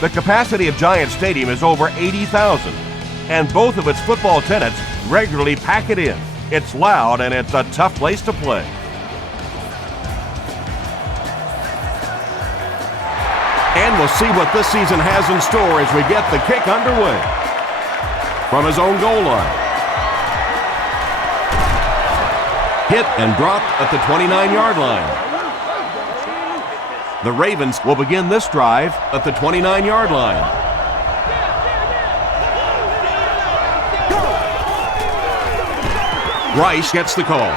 The capacity of Giant Stadium is over 80,000, and both of its football tenants regularly pack it in. It's loud and it's a tough place to play. And we'll see what this season has in store as we get the kick underway. From his own goal line. Hit and dropped at the 29-yard line. The Ravens will begin this drive at the 29-yard line. Rice gets the call.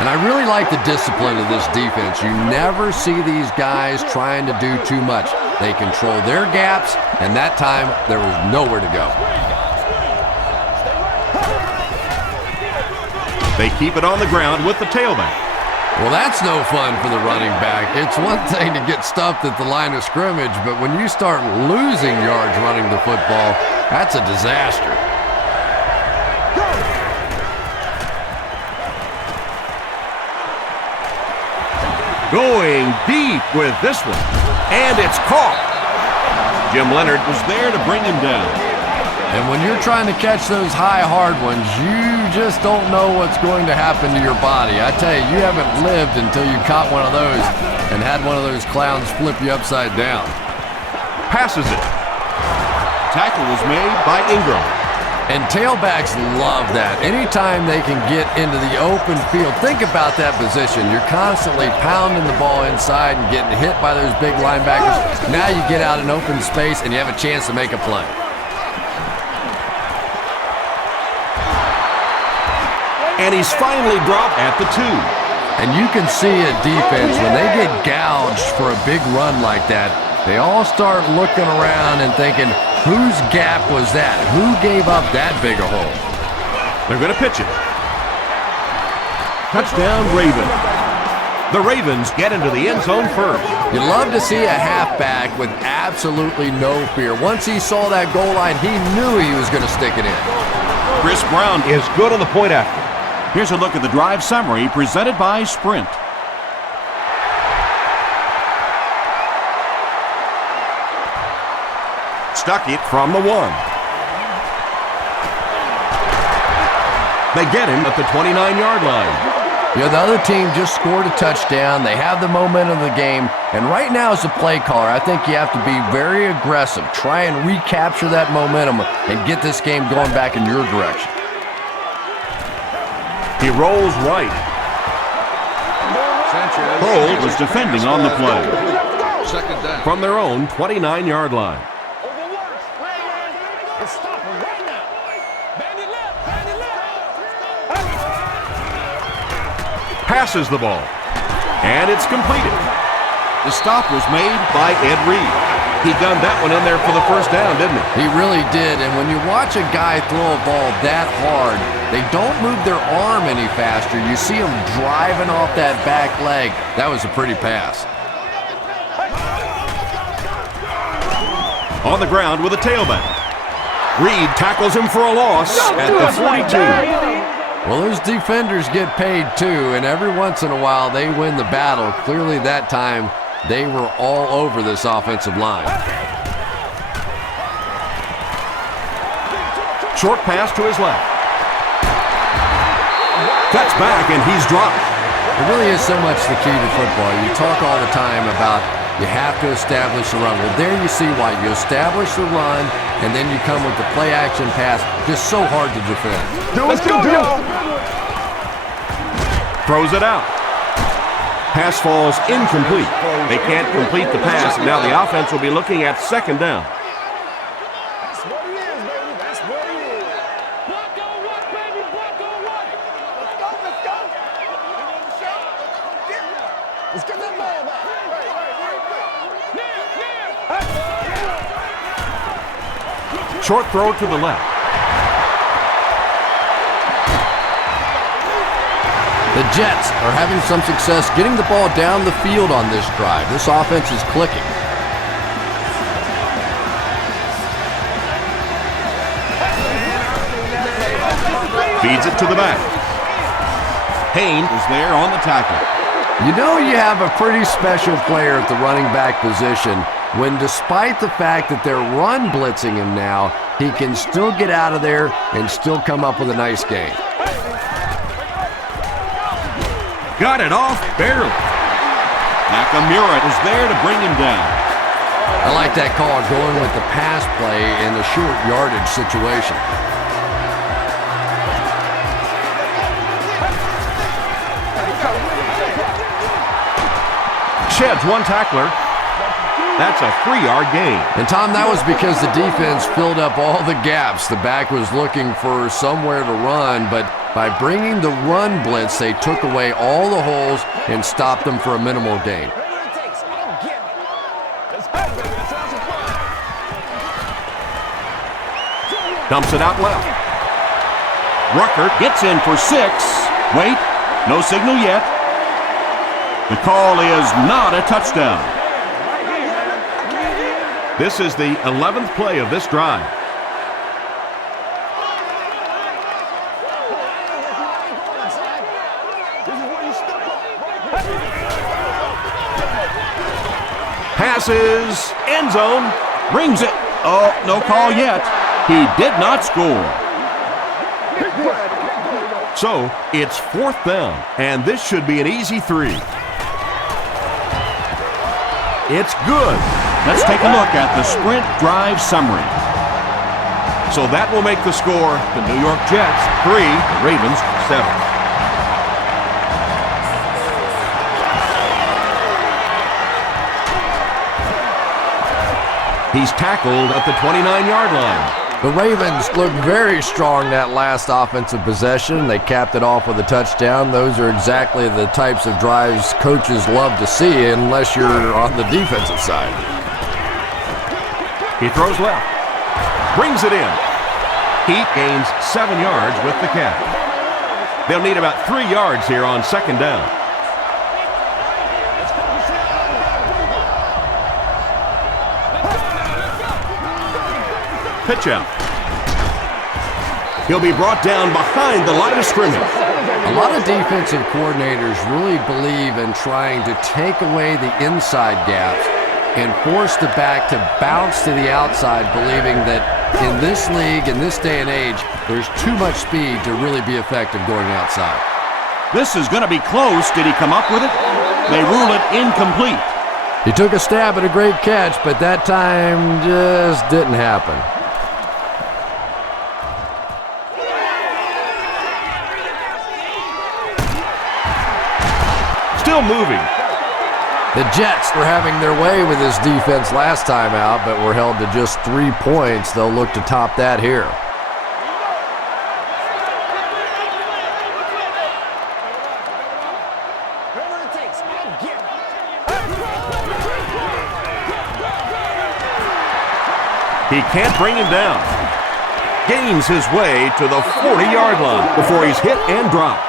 And I really like the discipline of this defense. You never see these guys trying to do too much. They control their gaps, and that time there was nowhere to go. They keep it on the ground with the tailback. Well, that's no fun for the running back. It's one thing to get stuffed at the line of scrimmage, but when you start losing yards running the football, that's a disaster. Going deep with this one, and it's caught. Jim Leonard was there to bring him down. And when you're trying to catch those high, hard ones, you just don't know what's going to happen to your body. I tell you, you haven't lived until you caught one of those and had one of those clowns flip you upside down. Passes it. Tackle was made by Ingram. And tailbacks love that. Anytime they can get into the open field, think about that position. You're constantly pounding the ball inside and getting hit by those big linebackers. Now you get out in open space and you have a chance to make a play. And he's finally dropped at the 2. And you can see a defense, when they get gouged for a big run like that, they all start looking around and thinking, whose gap was that? Who gave up that big a hole? They're going to pitch it. Touchdown, Ravens. The Ravens get into the end zone first. You love to see a halfback with absolutely no fear. Once he saw that goal line, he knew he was going to stick it in. Chris Brown is good on the point after. Here's a look at the drive summary presented by Sprint. Stuck it from the 1. They get him at the 29-yard line. You know, the other team just scored a touchdown. They have the momentum of the game. And right now as a play caller, I think you have to be very aggressive. Try and recapture that momentum and get this game going back in your direction. He rolls right. Cole was defending on the play. Second down. From their own 29-yard line. Passes the ball. And it's completed. The stop was made by Ed Reed. He done that one in there for the first down, didn't he? He really did. And when you watch a guy throw a ball that hard, they don't move their arm any faster. You see them driving off that back leg. That was a pretty pass. On the ground with a tailback. Reed tackles him for a loss at the 42. Well, those defenders get paid too, and every once in a while they win the battle. Clearly that time they were all over this offensive line. Short pass to his left. Cuts back and he's dropped. It really is so much the key to football. You talk all the time about you have to establish the run. Well, there you see why. You establish the run, and then you come with the play-action pass. Just so hard to defend. Let's go, throws it out. Pass falls incomplete. They can't complete the pass. Now the offense will be looking at second down. That's what it is, baby. That's what it is. Buck on what, baby? Buck on what? Let's go, let's go. Let's get that ball back. Short throw to the left. The Jets are having some success getting the ball down the field on this drive. This offense is clicking. Feeds it to the back. Payne is there on the tackle. You know you have a pretty special player at the running back position when despite the fact that they're run blitzing him now, he can still get out of there and still come up with a nice gain. Got it off barely. Nakamura is there to bring him down. I like that call, going with the pass play in the short yardage situation. Sheds one tackler. That's a 3-yard gain. And Tom, that was because the defense filled up all the gaps. The back was looking for somewhere to run, but by bringing the run blitz, they took away all the holes and stopped them for a minimal gain. Dumps it out left. Rucker gets in for 6. Wait, no signal yet. The call is not a touchdown. This is the 11th play of this drive. Passes, end zone, Brings it. Oh, no call yet. He did not score. so it's 4th down, and this should be an easy 3. It's good. Let's take a look at the sprint drive summary. So that will make the score the New York Jets 3, the Ravens 7. He's tackled at the 29-yard line. The Ravens looked very strong that last offensive possession. They capped it off with a touchdown. Those are exactly the types of drives coaches love to see unless you're on the defensive side. He throws left. Brings it in. Heat gains 7 yards with the catch. They'll need about 3 yards here on 2nd down. Pitch out. He'll be brought down behind the line of scrimmage. A lot of defensive coordinators really believe in trying to take away the inside gaps and force the back to bounce to the outside, believing that in this league, in this day and age, there's too much speed to really be effective going outside. This is going to be close. Did he come up with it? They rule it incomplete. He took a stab at a great catch, but that time just didn't happen. Still moving. The Jets were having their way with this defense last time out, but were held to just 3 points. They'll look to top that here. He can't bring him down. Gains his way to the 40-yard line before he's hit and dropped.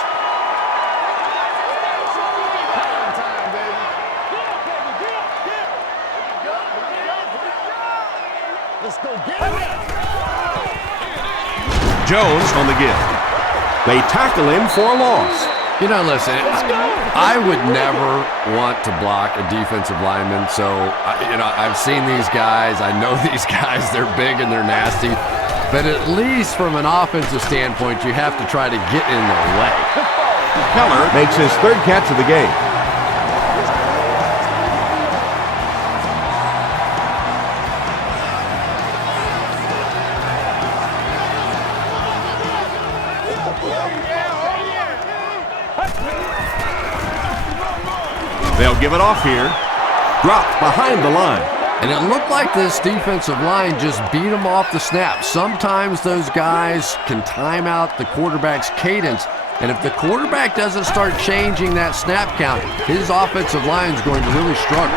Jones on the give. They tackle him for a loss. You know, listen, I would never want to block a defensive lineman, so, I've seen these guys. I know these guys. They're big and they're nasty. But at least from an offensive standpoint, you have to try to get in their way. Keller makes his 3rd catch of the game. They'll give it off here. Dropped behind the line. And it looked like this defensive line just beat them off the snap. Sometimes those guys can time out the quarterback's cadence. And if the quarterback doesn't start changing that snap count, his offensive line is going to really struggle.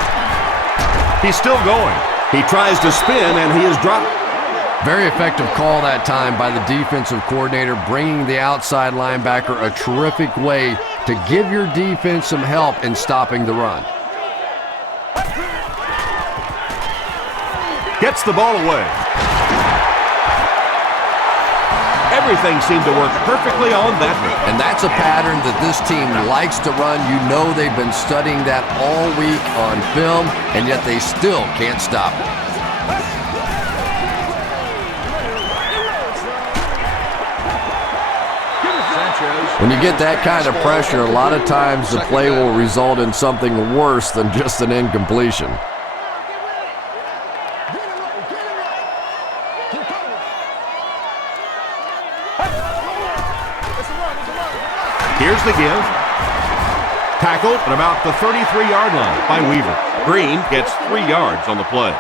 He's still going. He tries to spin, and he is dropped. Very effective call that time by the defensive coordinator, bringing the outside linebacker a terrific way to give your defense some help in stopping the run. Gets the ball away. Everything seemed to work perfectly on that one. And that's a pattern that this team likes to run. You know they've been studying that all week on film, and yet they still can't stop it. When you get that kind of pressure, a lot of times the play will result in something worse than just an incompletion. Here's the give. Tackled at about the 33-yard line by Weaver. Green gets 3 yards on the play.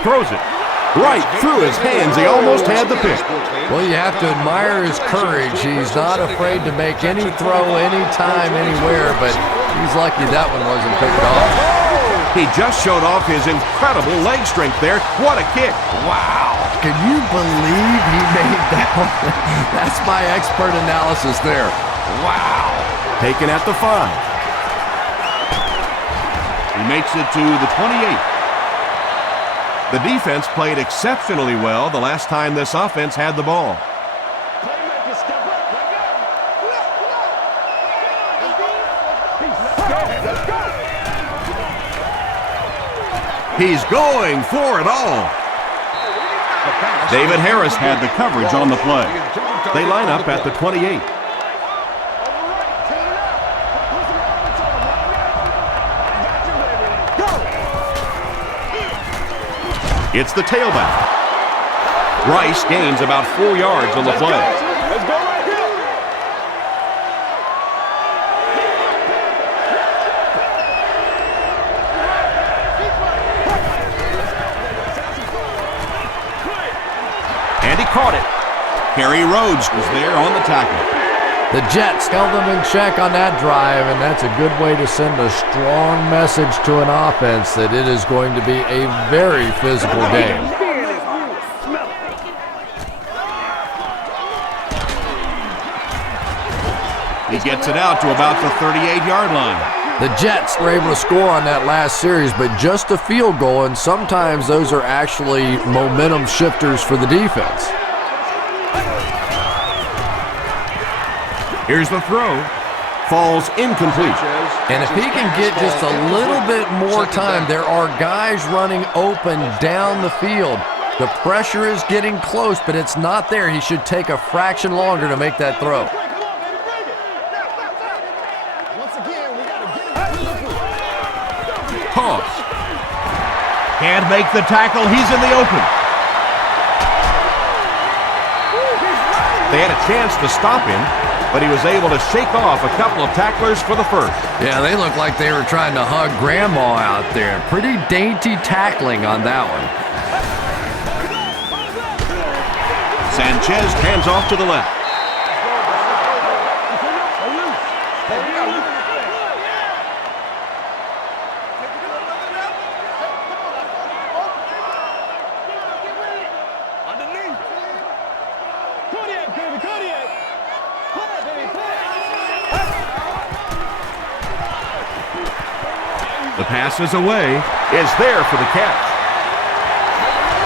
Throws it right through his hands. He almost had the pick. Well, you have to admire his courage. He's not afraid to make any throw, anytime, anywhere, but he's lucky that one wasn't picked off. He just showed off his incredible leg strength there. What a kick. Wow. Can you believe he made that one? That's my expert analysis there. Wow. Taken at the 5. He makes it to the 28. The defense played exceptionally well the last time this offense had the ball. He's going for it all. David Harris had the coverage on the play. They line up at the 28. It's the tailback. Rice gains about 4 yards on the play. Let's go right here. And he caught it. Harry Rhodes was there on the tackle. The Jets held them in check on that drive, and that's a good way to send a strong message to an offense that it is going to be a very physical game. He gets it out to about the 38-yard line. The Jets were able to score on that last series, but just a field goal, and sometimes those are actually momentum shifters for the defense. Here's the throw. Falls incomplete. And if he can get just a little bit more time, there are guys running open down the field. The pressure is getting close, but it's not there. He should take a fraction longer to make that throw. Toss. Can't make the tackle. He's in the open. They had a chance to stop him, but he was able to shake off a couple of tacklers for the first. Yeah, they looked like they were trying to hug Grandma out there. Pretty dainty tackling on that one. Sanchez hands off to the left. The pass is away, is there for the catch.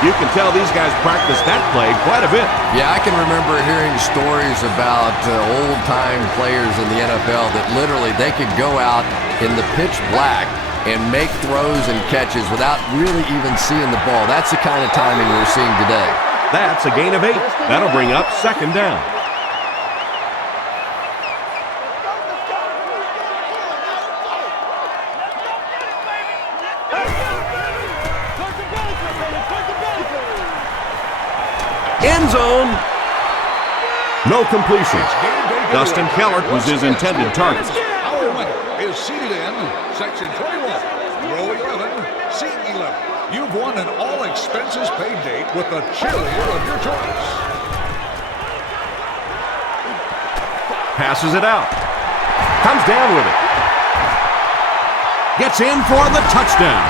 You can tell these guys practice that play quite a bit. Yeah, I can remember hearing stories about old-time players in the NFL that literally they could go out in the pitch black and make throws and catches without really even seeing the ball. That's the kind of timing we're seeing today. That's a gain of 8. That'll bring up second down. End zone. No completion. Dustin Kellert was his intended target. Our winner is seated in section 21, row 11, seat 11. You've won an all-expenses-paid date with the cheerleader of your choice. Passes it out. Comes down with it. Gets in for the touchdown.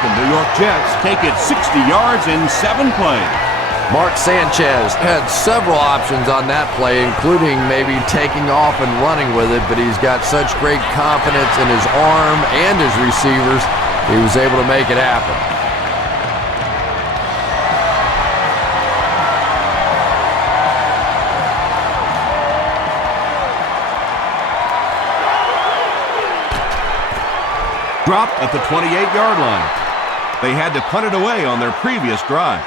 The New York Jets take it 60 yards in 7 plays. Mark Sanchez had several options on that play, including maybe taking off and running with it, but he's got such great confidence in his arm and his receivers, he was able to make it happen. Dropped at the 28-yard line. They had to punt it away on their previous drive.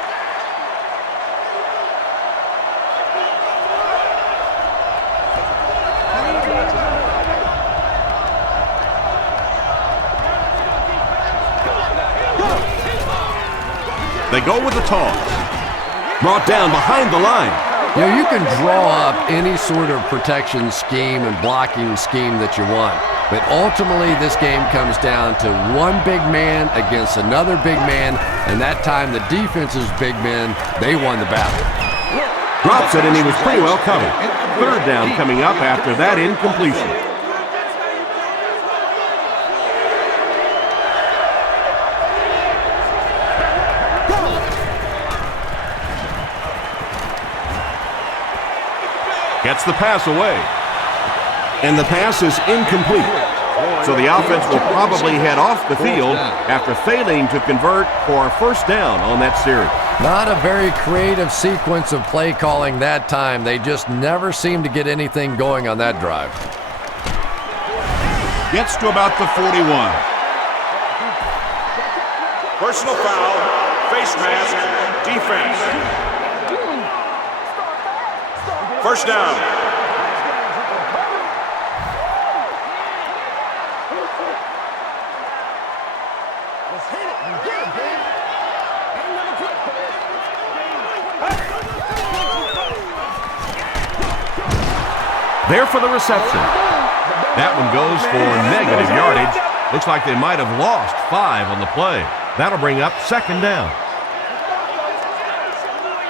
They go with the toss. Brought down behind the line. You know, you can draw up any sort of protection scheme and blocking scheme that you want. But ultimately, this game comes down to one big man against another big man, and that time the defense's big men, they won the battle. Drops it, and he was pretty well covered. Third down coming up after that incompletion. Gets the pass away. And the pass is incomplete. So the offense will probably head off the field after failing to convert for a first down on that series. Not a very creative sequence of play calling that time. They just never seemed to get anything going on that drive. Gets to about the 41. Personal foul, face mask, defense. First down. There for the reception. That one goes for negative yardage. Looks like they might have lost 5 on the play. That'll bring up second down.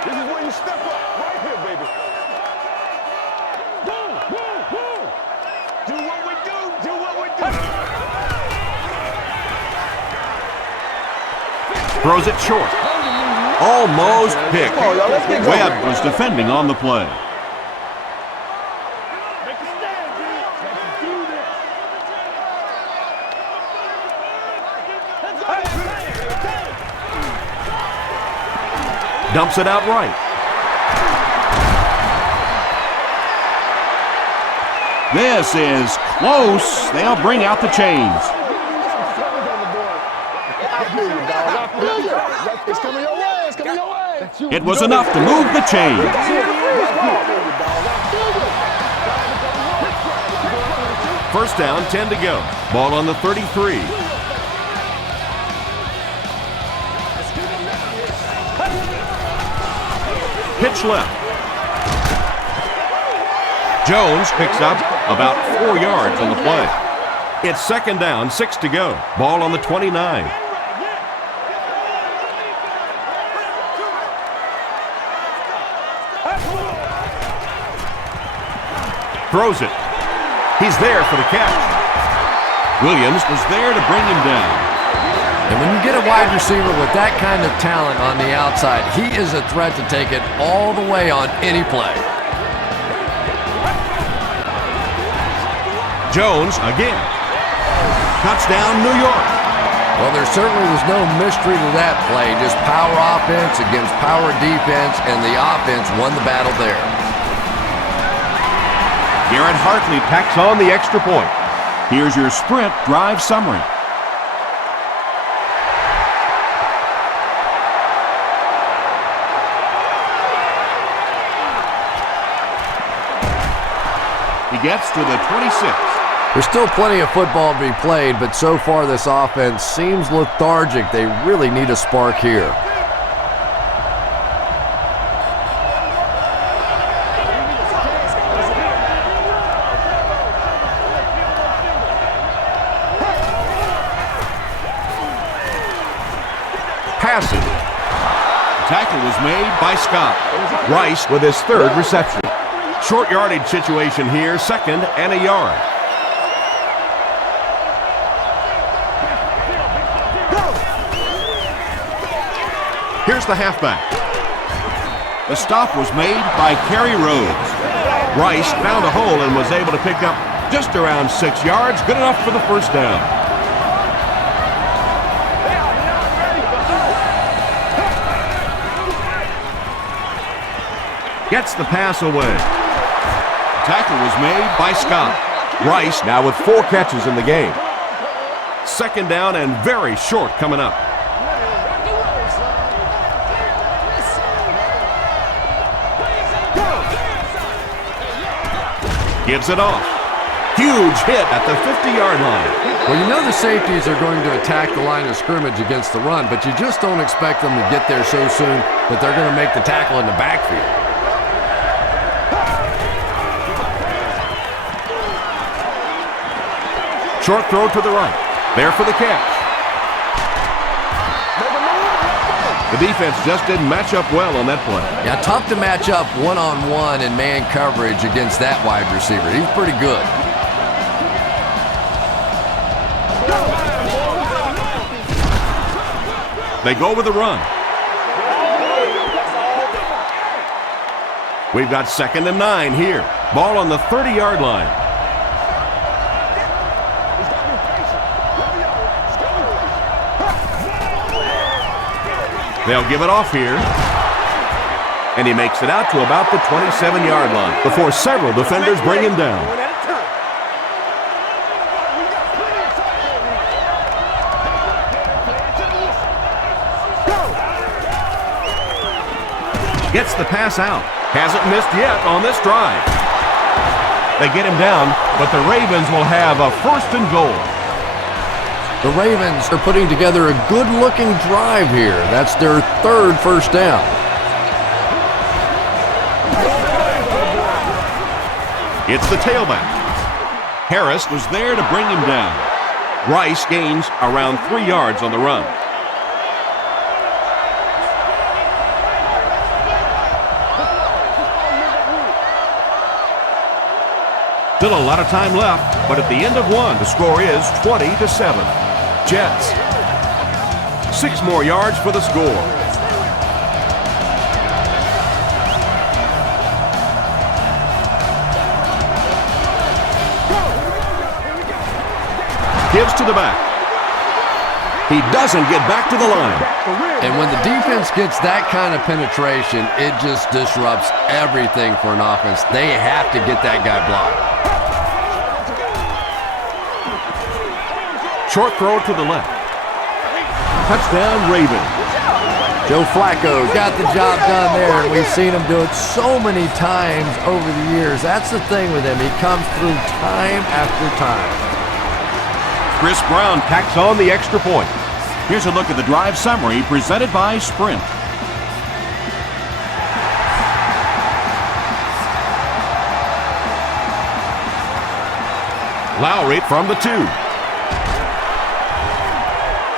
This is where you step up, right here, baby. Woo, woo, woo. Do what we do, do what we do. Throws it short. Almost picked. Webb was defending on the play. Dumps it out right. This is close. They'll bring out the chains. It's coming your way, it's coming your way. It was enough to move the chains. First down, 10 to go. Ball on the 33. Pitch left. Jones picks up about 4 yards on the play. It's second down, 6 to go. Ball on the 29. Throws it. He's there for the catch. Williams was there to bring him down. And when you get a wide receiver with that kind of talent on the outside, he is a threat to take it all the way on any play. Jones again. Touchdown, New York. Well, there certainly was no mystery to that play. Just power offense against power defense, and the offense won the battle there. Garrett Hartley tacks on the extra point. Here's your sprint drive summary. He gets to the 26. There's still plenty of football to be played, but so far this offense seems lethargic. They really need a spark here. Passing. The tackle was made by Scott. Rice with his third reception. Short yardage situation here, second and a yard. Here's the halfback. The stop was made by Kerry Rhodes. Rice found a hole and was able to pick up just around 6 yards, good enough for the first down. Gets the pass away. Tackle was made by Scott. Rice now with 4 catches in the game. Second down and very short coming up. Gives it off. Huge hit at the 50-yard line. Well, you know the safeties are going to attack the line of scrimmage against the run, but you just don't expect them to get there so soon that they're going to make the tackle in the backfield. Short throw to the right. There for the catch. The defense just didn't match up well on that play. Yeah, tough to match up one-on-one in man coverage against that wide receiver. He's pretty good. They go with the run. We've got 2nd and 9 here. Ball on the 30-yard line. They'll give it off here. And he makes it out to about the 27-yard line before several defenders bring him down. Gets the pass out. Hasn't missed yet on this drive. They get him down, but the Ravens will have a 1st and goal. The Ravens are putting together a good-looking drive here. That's their 3rd first down. It's the tailback. Harris was there to bring him down. Rice gains around 3 yards on the run. Still a lot of time left, but at the end of 1, the score is 20-7. Jets. 6 more yards for the score. Gives to the back. He doesn't get back to the line. And when the defense gets that kind of penetration, it just disrupts everything for an offense. They have to get that guy blocked. Short throw to the left. Touchdown, Ravens. Joe Flacco got the job done there, and we've seen him do it so many times over the years. That's the thing with him. He comes through time after time. Chris Brown tacks on the extra point. Here's a look at the drive summary presented by Sprint. Lowry from the 2.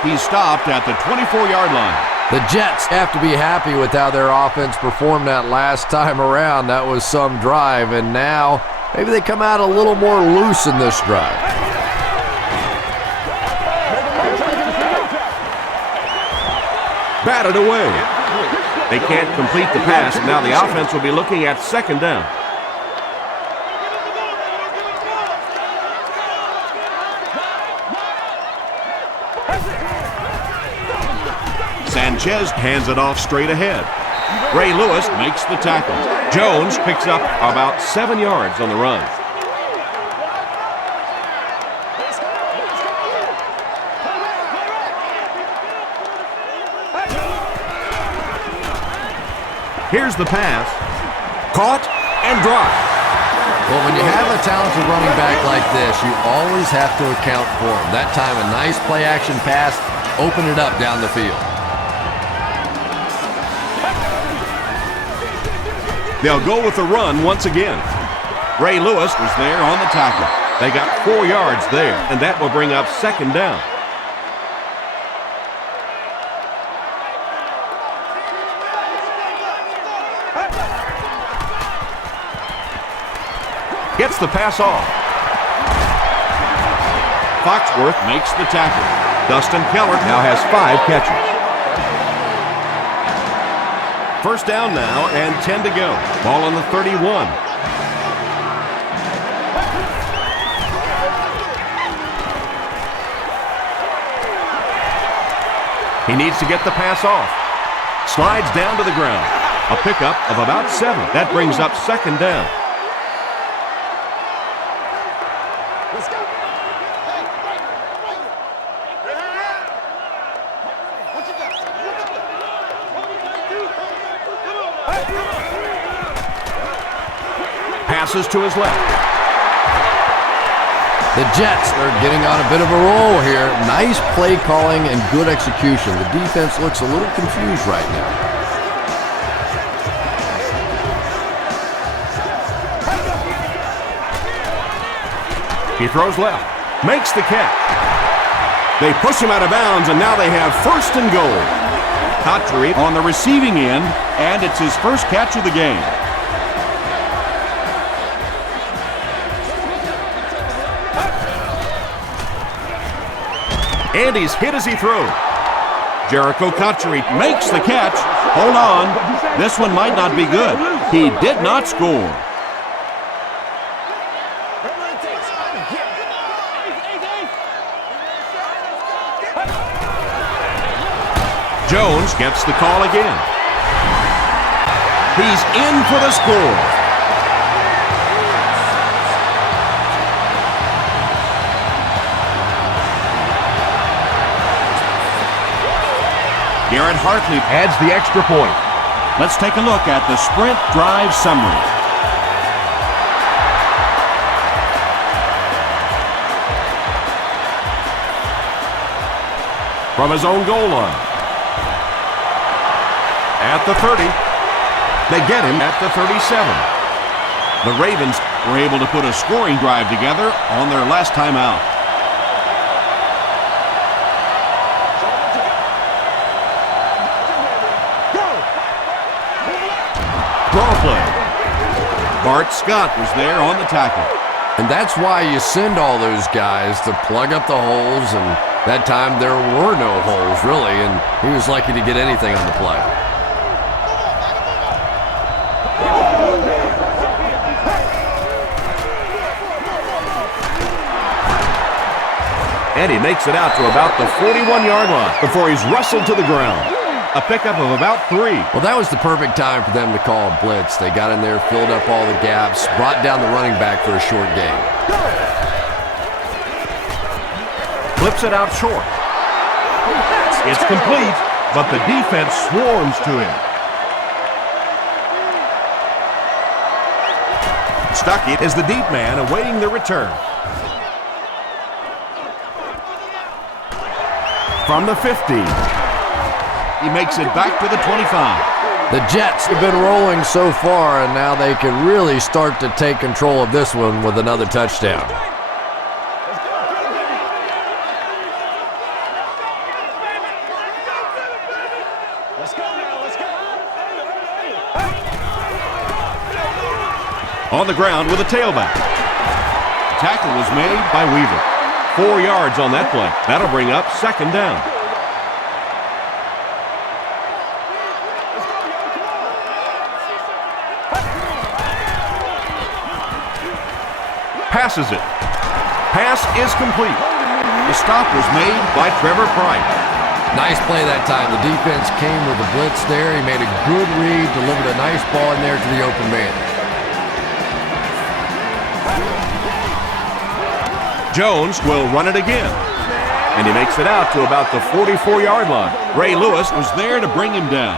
He's stopped at the 24-yard line. The Jets have to be happy with how their offense performed that last time around. That was some drive, and now maybe they come out a little more loose in this drive. Batted away. They can't complete the pass, and now the offense will be looking at 2nd down. Sanchez hands it off straight ahead. Ray Lewis makes the tackle. Jones picks up about 7 yards on the run. Here's the pass. Caught and dropped. Well, when you have a talented running back like this, you always have to account for him. That time, a nice play-action pass, open it up down the field. They'll go with the run once again. Ray Lewis was there on the tackle. They got 4 yards there, and that will bring up 2nd down. Gets the pass off. Foxworth makes the tackle. Dustin Keller now has 5 catches. First down now and 10 to go. Ball on the 31. He needs to get the pass off. Slides down to the ground. A pickup of about 7. That brings up second down. Let's go. What you got? Passes to his left. The Jets are getting on a bit of a roll here. Nice play calling and good execution. The defense looks a little confused right now. He throws left. Makes the catch. They push him out of bounds, and now they have first and goal. Cotchery on the receiving end, and it's his first catch of the game. And he's hit as he throws. Jericho Cotchery makes the catch. Hold on. This one might not be good. He did not score. Jones gets the call again. He's in for the score. Garrett Hartley adds the extra point. Let's take a look at the sprint drive summary. From his own goal line. At the 30. They get him at the 37. The Ravens were able to put a scoring drive together on their last time out. Ball play. Bart Scott was there on the tackle. And that's why you send all those guys to plug up the holes, and that time there were no holes, really, and he was lucky to get anything on the play. And he makes it out to about the 41-yard line before he's wrestled to the ground. A pickup of about 3. Well, that was the perfect time for them to call a blitz. They got in there, filled up all the gaps, brought down the running back for a short gain. Flips it out short. It's complete, but the defense swarms to him. Stuckey is the deep man awaiting the return. From the 50. He makes it back to the 25. The Jets have been rolling so far, and now they can really start to take control of this one with another touchdown. Let's go now, let's go. On the ground with a tailback. Tackle was made by Weaver. 4 yards on that play. That'll bring up second down. Passes it. Pass is complete. The stop was made by Trevor Price. Nice play that time. The defense came with the blitz there. He made a good read, delivered a nice ball in there to the open man. Jones will run it again. And he makes it out to about the 44-yard line. Ray Lewis was there to bring him down.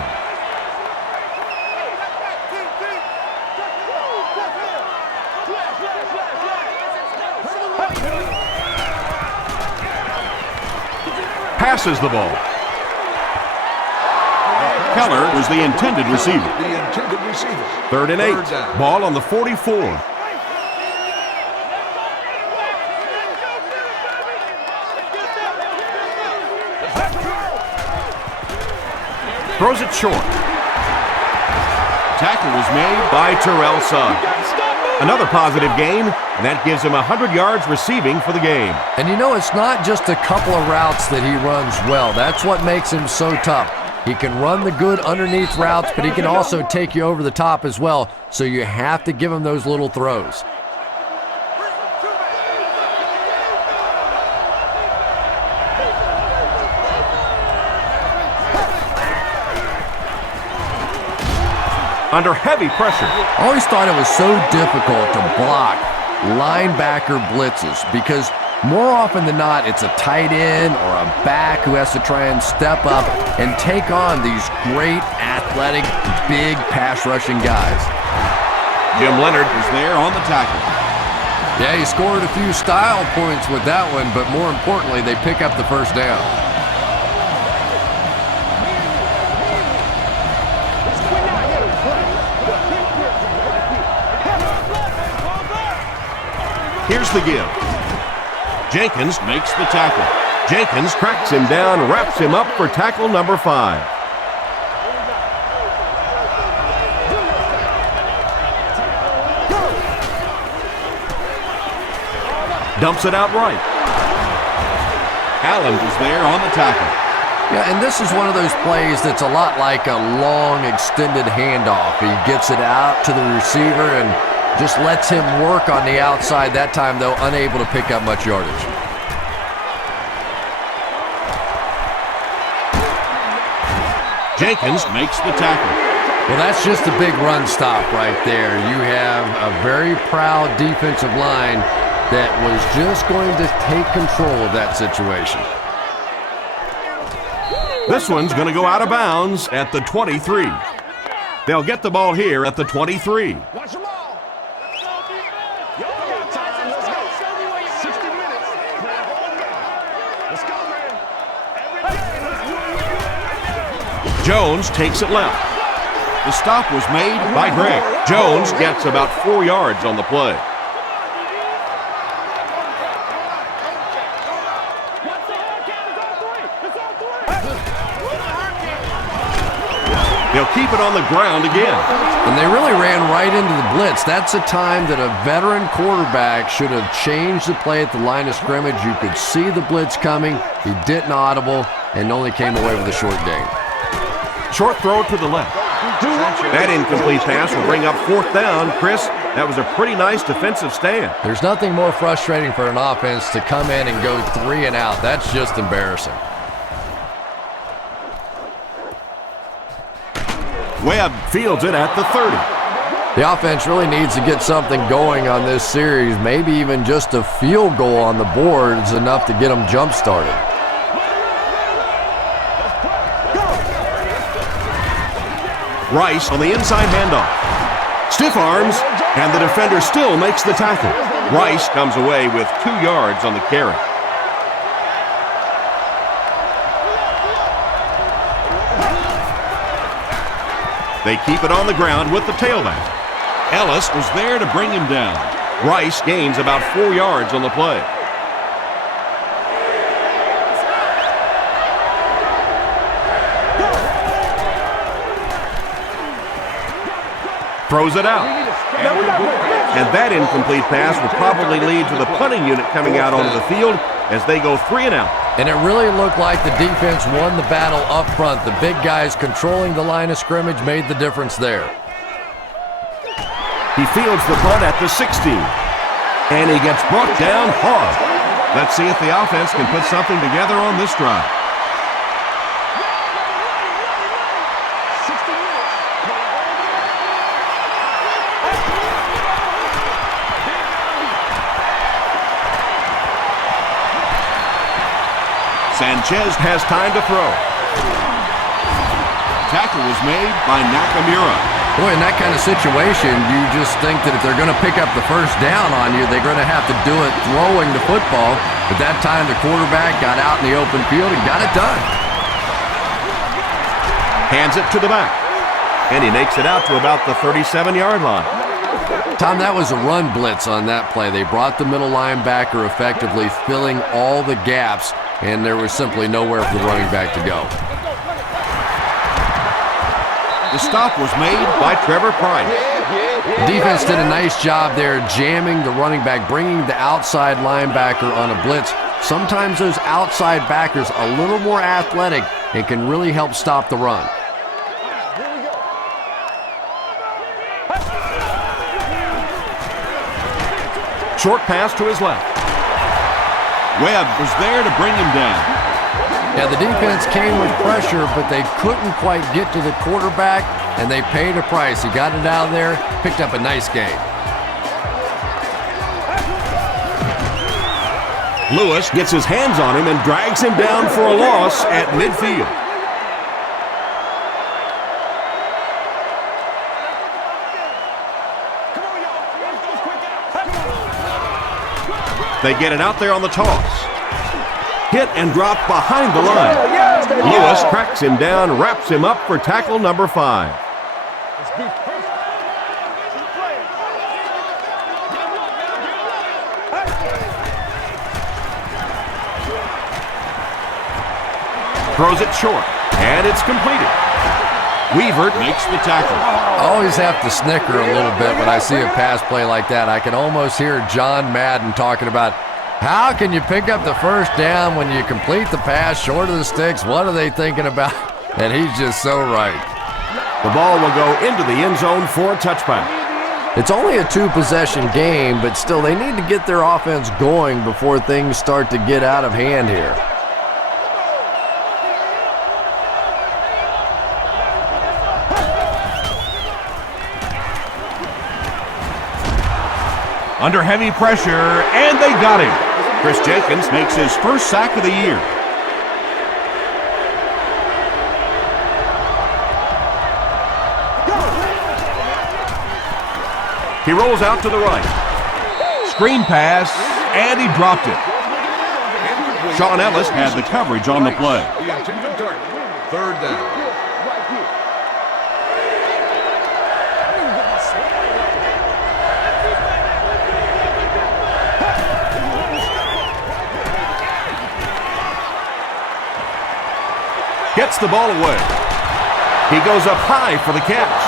Passes the ball. Keller was the intended receiver. Third and 8. Ball on the 44. Throws it short. Tackle was made by Terrell Suggs. Another positive gain, and that gives him 100 yards receiving for the game. And you know, it's not just a couple of routes that he runs well. That's what makes him so tough. He can run the good underneath routes, but he can also take you over the top as well, so you have to give him those little throws. Under heavy pressure. I always thought it was so difficult to block linebacker blitzes because more often than not, it's a tight end or a back who has to try and step up and take on these great, athletic, big pass-rushing guys. Jim Leonard is there on the tackle. Yeah, he scored a few style points with that one, but more importantly, they pick up the first down. Here's the give. Jenkins makes the tackle. Jenkins tracks him down, wraps him up for tackle number 5. Dumps it out right. Allen is there on the tackle. Yeah, and this is one of those plays that's a lot like a long, extended handoff. He gets it out to the receiver and just lets him work on the outside. That time, though, unable to pick up much yardage. Jenkins makes the tackle. Well, that's just a big run stop right there. You have a very proud defensive line that was just going to take control of that situation. This one's going to go out of bounds at the 23. They'll get the ball here at the 23. Watch them all. Y'all got time. Let's go. 60 minutes. Let's go, man. Jones takes it left. The stop was made by Gregg. Jones gets about 4 yards on the play. They'll keep it on the ground again. And they really ran right into the blitz. That's a time that a veteran quarterback should have changed the play at the line of scrimmage. You could see the blitz coming. He didn't audible and only came away with a short gain. Short throw to the left. That incomplete pass will bring up 4th down. Chris, that was a pretty nice defensive stand. There's nothing more frustrating for an offense to come in and go 3 and out. That's just embarrassing. Webb fields it at the 30. The offense really needs to get something going on this series. Maybe even just a field goal on the board is enough to get them jump-started. Rice on the inside handoff. Stiff arms, and the defender still makes the tackle. Rice comes away with 2 yards on the carry. They keep it on the ground with the tailback. Ellis was there to bring him down. Rice gains about 4 yards on the play. Throws it out. And that incomplete pass will probably lead to the punting unit coming out onto the field as they go 3 and out. And it really looked like the defense won the battle up front. The big guys controlling the line of scrimmage made the difference there. He fields the punt at the 16. And he gets brought down hard. Let's see if the offense can put something together on this drive. Sanchez has time to throw. Tackle was made by Nakamura. Boy, in that kind of situation, you just think that if they're going to pick up the first down on you, they're going to have to do it throwing the football. But that time, the quarterback got out in the open field and got it done. Hands it to the back. And he makes it out to about the 37-yard line. Tom, that was a run blitz on that play. They brought the middle linebacker effectively, filling all the gaps, and there was simply nowhere for the running back to go. The stop was made by Trevor Price. The defense did a nice job there jamming the running back, bringing the outside linebacker on a blitz. Sometimes those outside backers a little more athletic and can really help stop the run. Short pass to his left. Webb was there to bring him down. Yeah, the defense came with pressure, but they couldn't quite get to the quarterback, and they paid a price. He got it out of there, picked up a nice gain. Lewis gets his hands on him and drags him down for a loss at midfield. They get it out there on the toss. Hit and drop behind the line. Lewis tracks him down, wraps him up for tackle number 5. Throws it short, and it's completed. Weaver makes the tackle. I always have to snicker a little bit when I see a pass play like that. I can almost hear John Madden talking about, how can you pick up the first down when you complete the pass short of the sticks? What are they thinking about? And he's just so right. The ball will go into the end zone for a touchback. It's only a 2-possession game, but still they need to get their offense going before things start to get out of hand here. Under heavy pressure, and they got him. Chris Jenkins makes his first sack of the year. He rolls out to the right. Screen pass, and he dropped it. Sean Ellis had the coverage on the play. The intended target. 3rd down. Gets the ball away. He goes up high for the catch.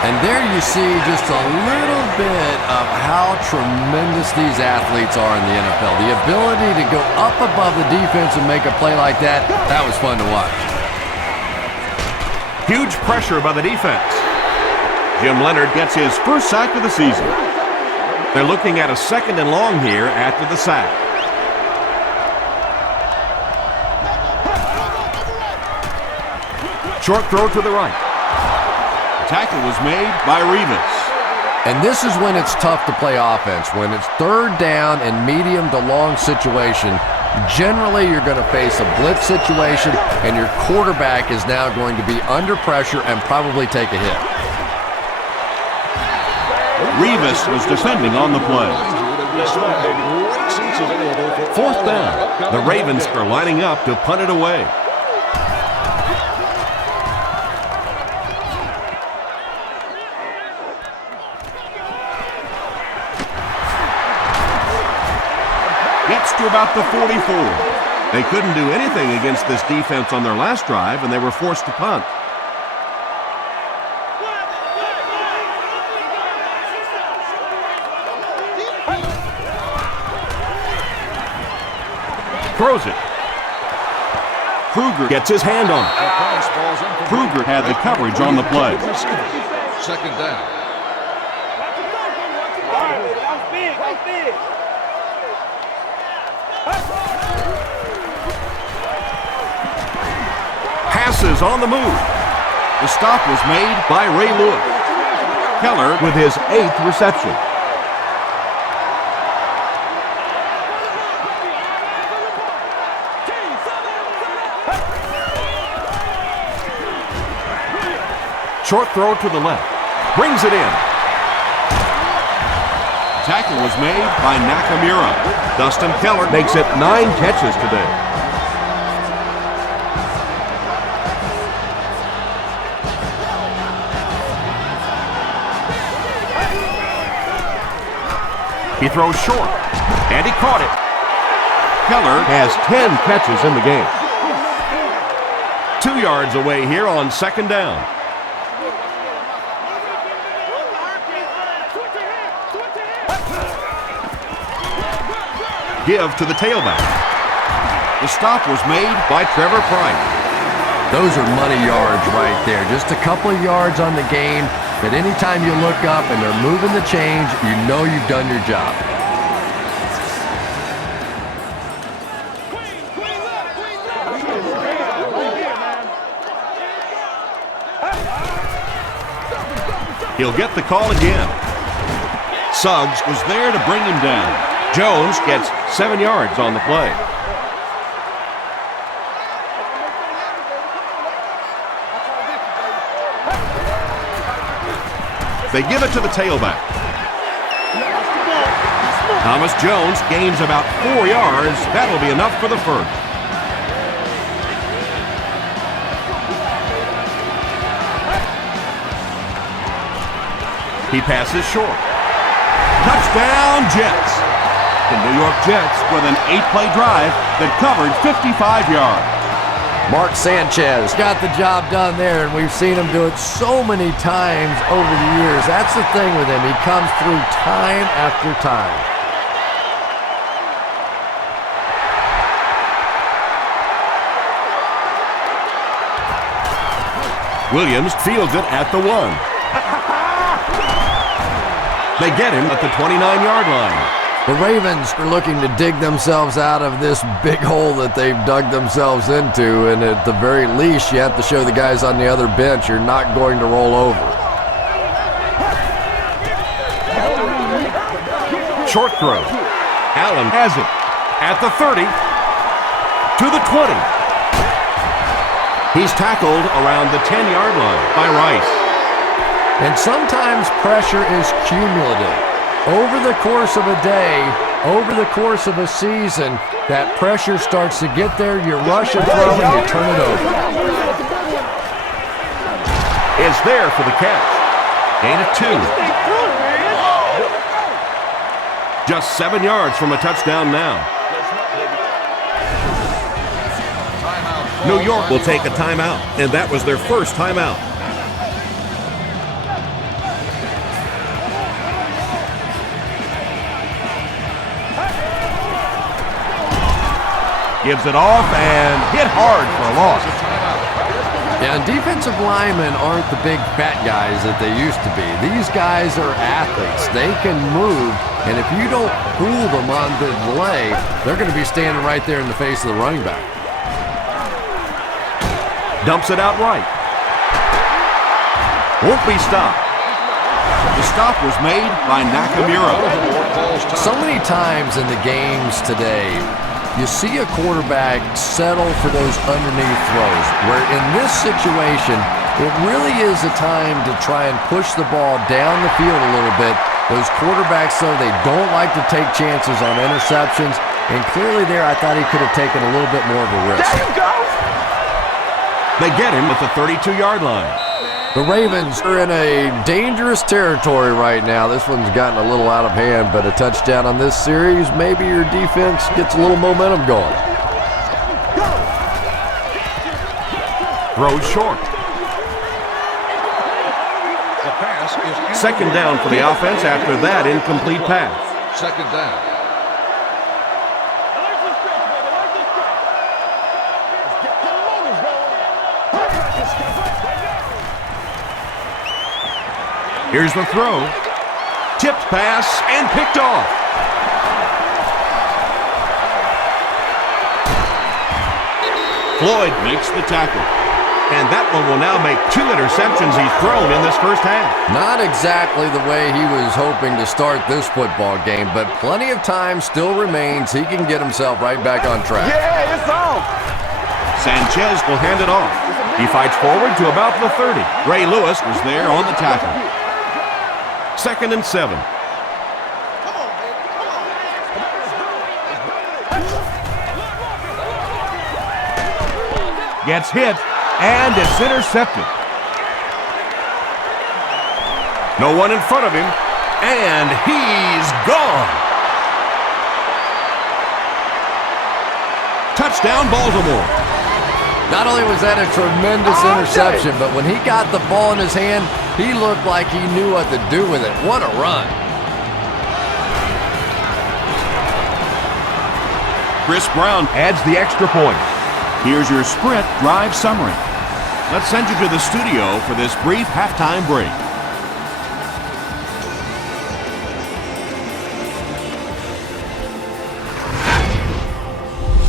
And there you see just a little bit of how tremendous these athletes are in the NFL. The ability to go up above the defense and make a play like that, that was fun to watch. Huge pressure by the defense. Jim Leonard gets his first sack of the season. They're looking at a 2nd and long here after the sack. Short throw to the right. The tackle was made by Revis. And this is when it's tough to play offense. When it's 3rd down and medium to long situation, generally you're going to face a blitz situation, and your quarterback is now going to be under pressure and probably take a hit. Revis was defending on the play. 4th down. The Ravens are lining up to punt it away. Gets to about the 44. They couldn't do anything against this defense on their last drive, and they were forced to punt. Throws it. Kruger gets his hand on it. Kruger had the coverage on the play. 2nd down. Passes on the move. The stop was made by Ray Lewis. Keller with his 8th reception. Short throw to the left. Brings it in. Tackle was made by Nakamura. Dustin Keller makes it 9 catches today. He throws short, and he caught it. Keller has 10 catches in the game. 2 yards away here on 2nd down. Give to the tailback. The stop was made by Trevor Price. Those are money yards right there. Just a couple of yards on the game, but anytime you look up and they're moving the chains, you know you've done your job. He'll get the call again. Suggs was there to bring him down. Jones gets 7 yards on the play. They give it to the tailback. Thomas Jones gains about 4 yards. That'll be enough for the first. He passes short. Touchdown, Jets. The New York Jets with an 8-play drive that covered 55 yards. Mark Sanchez got the job done there, and we've seen him do it so many times over the years. That's the thing with him. He comes through time after time. Williams fields it at the 1. They get him at the 29-yard line. The Ravens are looking to dig themselves out of this big hole that they've dug themselves into, and at the very least, you have to show the guys on the other bench you're not going to roll over. Short throw. Allen has it at the 30 to the 20. He's tackled around the 10-yard line by Rice. And sometimes pressure is cumulative. Over the course of a day, over the course of a season, that pressure starts to get there, you rush and throw, and you turn it over. Is there for the catch. Gain of 2. Just 7 yards from a touchdown now. New York will take a timeout, and that was their first timeout. Gives it off and hit hard for a loss. Yeah, and defensive linemen aren't the big fat guys that they used to be. These guys are athletes. They can move, and if you don't fool them on the delay, they're going to be standing right there in the face of the running back. Dumps it out right. Won't be stopped. The stop was made by Nakamura. So many times in the games today, you see a quarterback settle for those underneath throws, where in this situation, it really is a time to try and push the ball down the field a little bit. Those quarterbacks, though, they don't like to take chances on interceptions, and clearly there I thought he could have taken a little bit more of a risk. There you go! They get him at the 32-yard line. The Ravens are in a dangerous territory right now. This one's gotten a little out of hand, but a touchdown on this series, maybe your defense gets a little momentum going. Throws short. The pass is Second down for the offense after that incomplete pass. second down. Here's the throw. Tipped pass and picked off. Floyd makes the tackle. And that one will now make 2 interceptions he's thrown in this first half. Not exactly the way he was hoping to start this football game, but plenty of time still remains. He can get himself right back on track. Yeah, it's on. Sanchez will hand it off. He fights forward to about the 30. Ray Lewis was there on the tackle. 2nd and 7. Gets hit, and it's intercepted. No one in front of him, and he's gone. Touchdown, Baltimore. Not only was that a tremendous interception, but when he got the ball in his hand, he looked like he knew what to do with it. What a run. Chris Brown Adds the extra point. Here's your Sprint Drive Summary. Let's send you to the studio for this brief halftime break.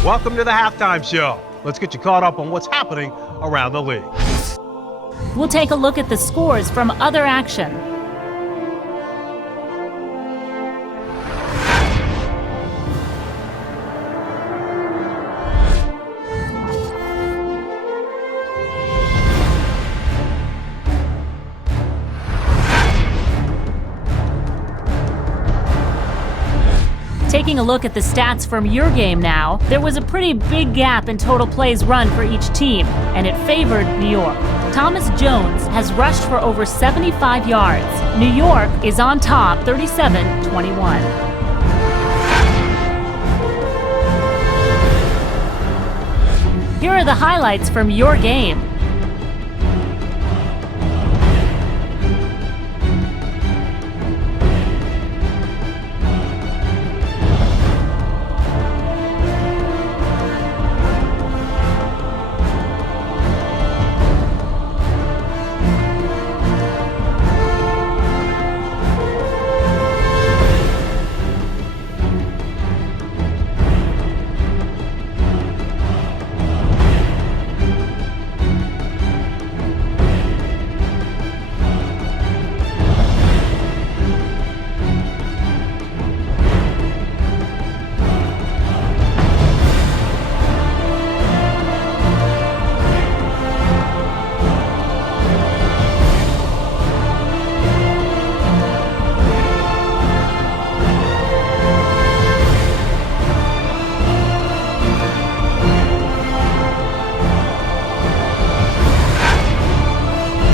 Welcome to the halftime show. Let's get you caught up on what's happening around the league. We'll take a look at the scores from other action. Taking a look at the stats from your game now, there was a pretty big gap in total plays run for each team, and it favored New York. Thomas Jones has rushed for over 75 yards. New York is on top 37-21. Here are the highlights from your game.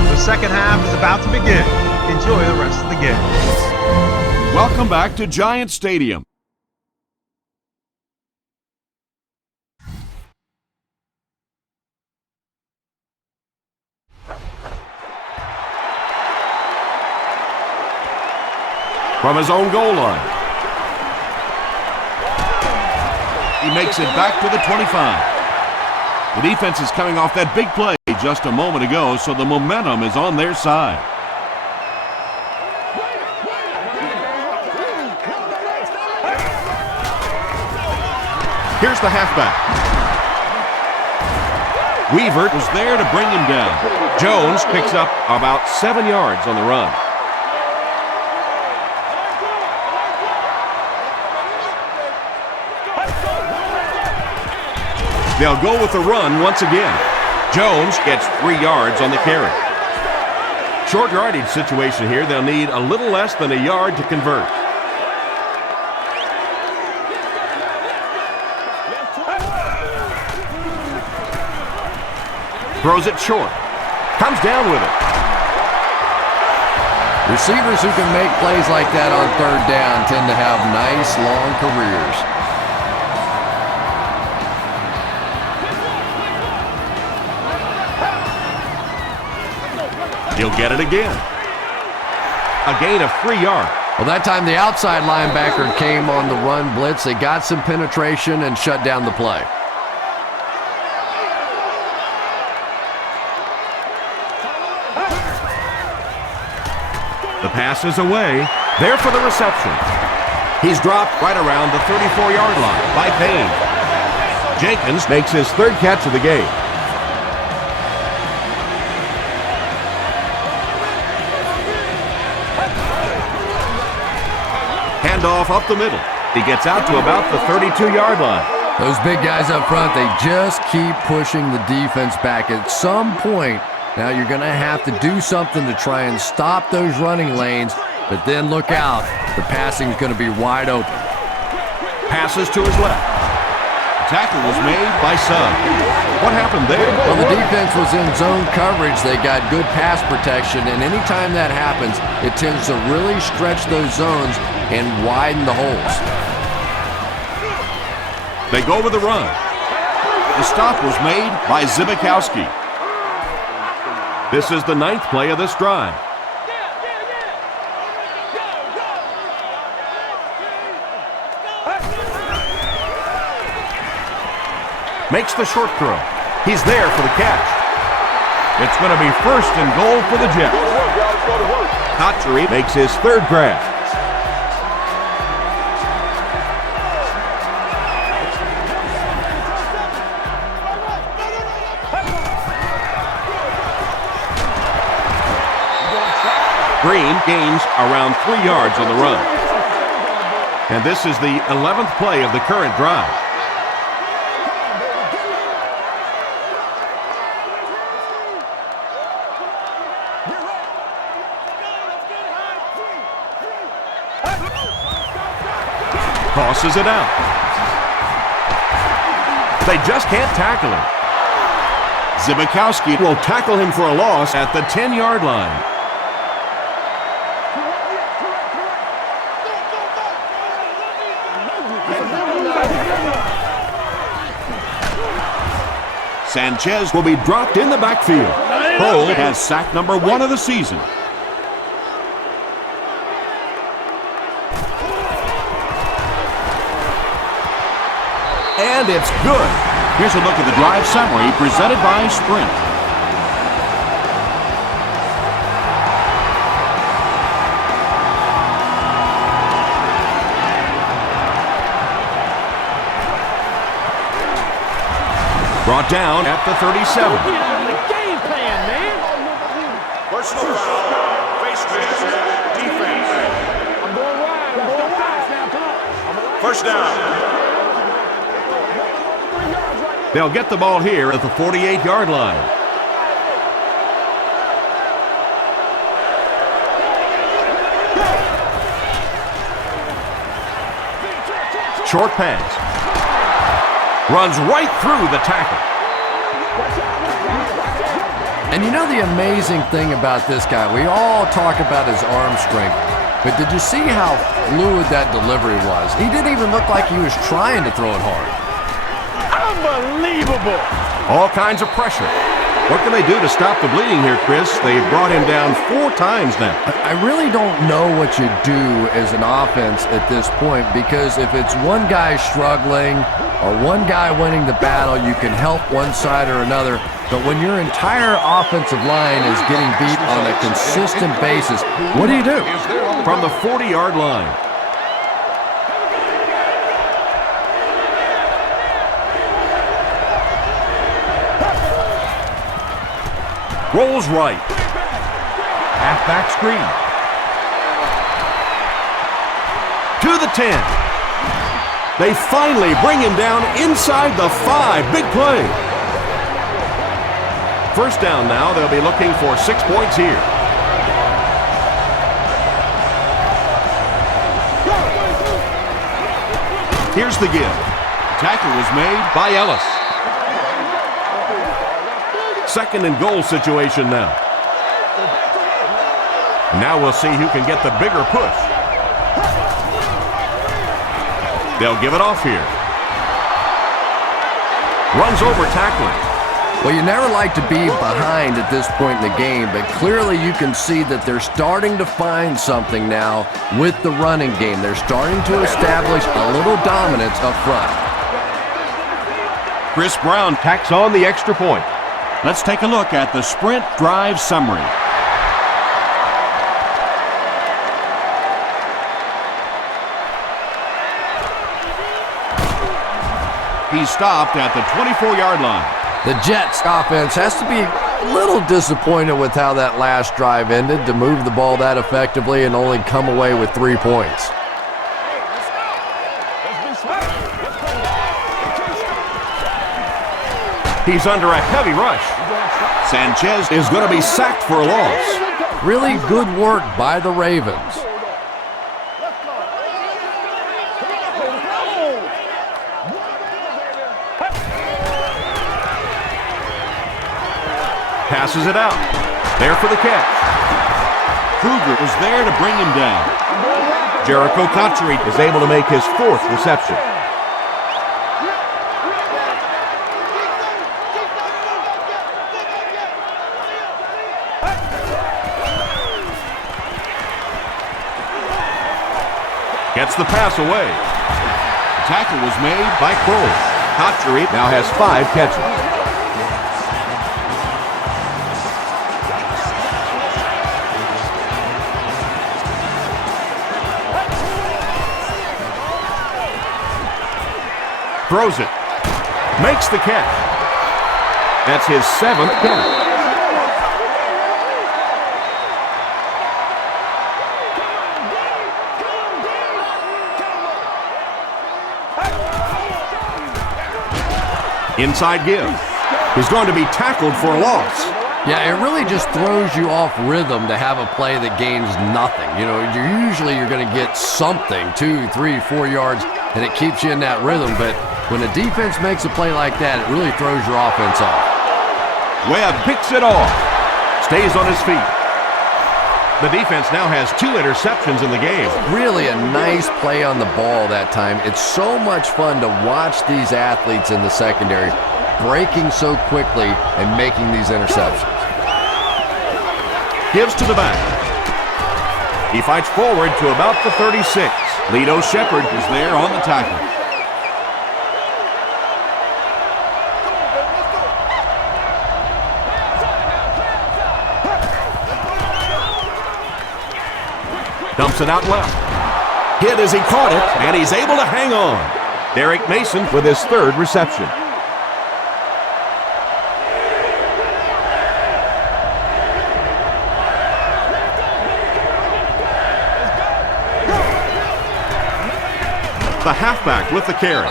The second half is about to begin. Enjoy the rest of the game. Welcome back to Giant Stadium. From his own goal line, he makes it back to the 25. The defense is coming off that big play just a moment ago, so the momentum is on their side. Here's the halfback. Weaver was there to bring him down. Jones picks up about 7 yards on the run. They'll go with the run once again. Jones gets 3 yards on the carry. Short yardage situation here. They'll need a little less than a yard to convert. Throws it short. Comes down with it. Receivers who can make plays like that on third down tend to have nice long careers. He'll get it again. A gain of 3 yards. Well, that time the outside linebacker came on the run blitz. They got some penetration and shut down the play. The pass is away. There for the reception. He's dropped right around the 34-yard line by Payne. Jenkins makes his third catch of the game. Handoff up the middle. He gets out to about the 32-yard line. Those big guys up front, they just keep pushing the defense back. At some point, now you're going to have to do something to try and stop those running lanes, but then look out. The passing is going to be wide open. Passes to his left. Tackle was made by Sugg. What happened there? Well, the defense was in zone coverage. They got good pass protection, and anytime that happens, it tends to really stretch those zones and widen the holes. They go with the run. The stop was made by Zibikowski. This is the 9th play of this drive. Makes the short throw. He's there for the catch. It's going to be first and goal for the Jets. Cotchery makes his third grab. Green gains around 3 yards on the run. And this is the 11th play of the current drive. Tosses it out. They just can't tackle him. Zibikowski will tackle him for a loss at the 10-yard line. Sanchez will be dropped in the backfield. Kroll has sack number 1 of the season. And it's good. Here's a look at the drive summary presented by Sprint. Brought down at the 37. Game plan, man. Personal foul, face mask, defense. I'm going wide. I'm going wide. First down. They'll get the ball here at the 48-yard line. Short pass. Runs right through the tackle. And you know the amazing thing about this guy, we all talk about his arm strength, but did you see how fluid that delivery was? He didn't even look like he was trying to throw it hard. Unbelievable. All kinds of pressure. What can they do to stop the bleeding here, Chris? They've brought him down 4 times now. I really don't know what you do as an offense at this point, because if it's one guy struggling or one guy winning the battle, you can help one side or another. But when your entire offensive line is getting beat on a consistent basis, what do you do? From the 40-yard line. Rolls right. Halfback screen. To the 10. They finally bring him down inside the 5. Big play. First down now. They'll be looking for 6 points here. Here's the give. Tackle was made by Ellis. Second and goal situation now. Now we'll see who can get the bigger push. They'll give it off here. Runs over tackling. Well, you never like to be behind at this point in the game, but clearly you can see that they're starting to find something now with the running game. They're starting to establish a little dominance up front. Chris Brown tacks on the extra point. Let's take a look at the Sprint drive summary. He's stopped at the 24-yard line. The Jets offense has to be a little disappointed with how that last drive ended, to move the ball that effectively and only come away with 3 points. He's under a heavy rush. Sanchez is going to be sacked for a loss. Really good work by the Ravens. Passes it out. There for the catch. Kruger was there to bring him down. Jericho Cotchery is able to make his 4th reception. Gets the pass away. The tackle was made by Kroll. Cotchery now has 5 catches. throws it. Makes the catch. That's his 7th catch. Inside give. He's going to be tackled for a loss. Yeah, it really just throws you off rhythm to have a play that gains nothing. You know, you're going to get something, 2, 3, 4 yards, and it keeps you in that rhythm. But when a defense makes a play like that, it really throws your offense off. Webb picks it off. Stays on his feet. The defense now has 2 interceptions in the game. Really a nice play on the ball that time. It's so much fun to watch these athletes in the secondary breaking so quickly and making these interceptions. Gives to the back. He fights forward to about the 36. Lito Shepherd is there on the tackle. Dumps it out left. Hit as he caught it, and he's able to hang on. Derek Mason with his 3rd reception. The halfback with the carry.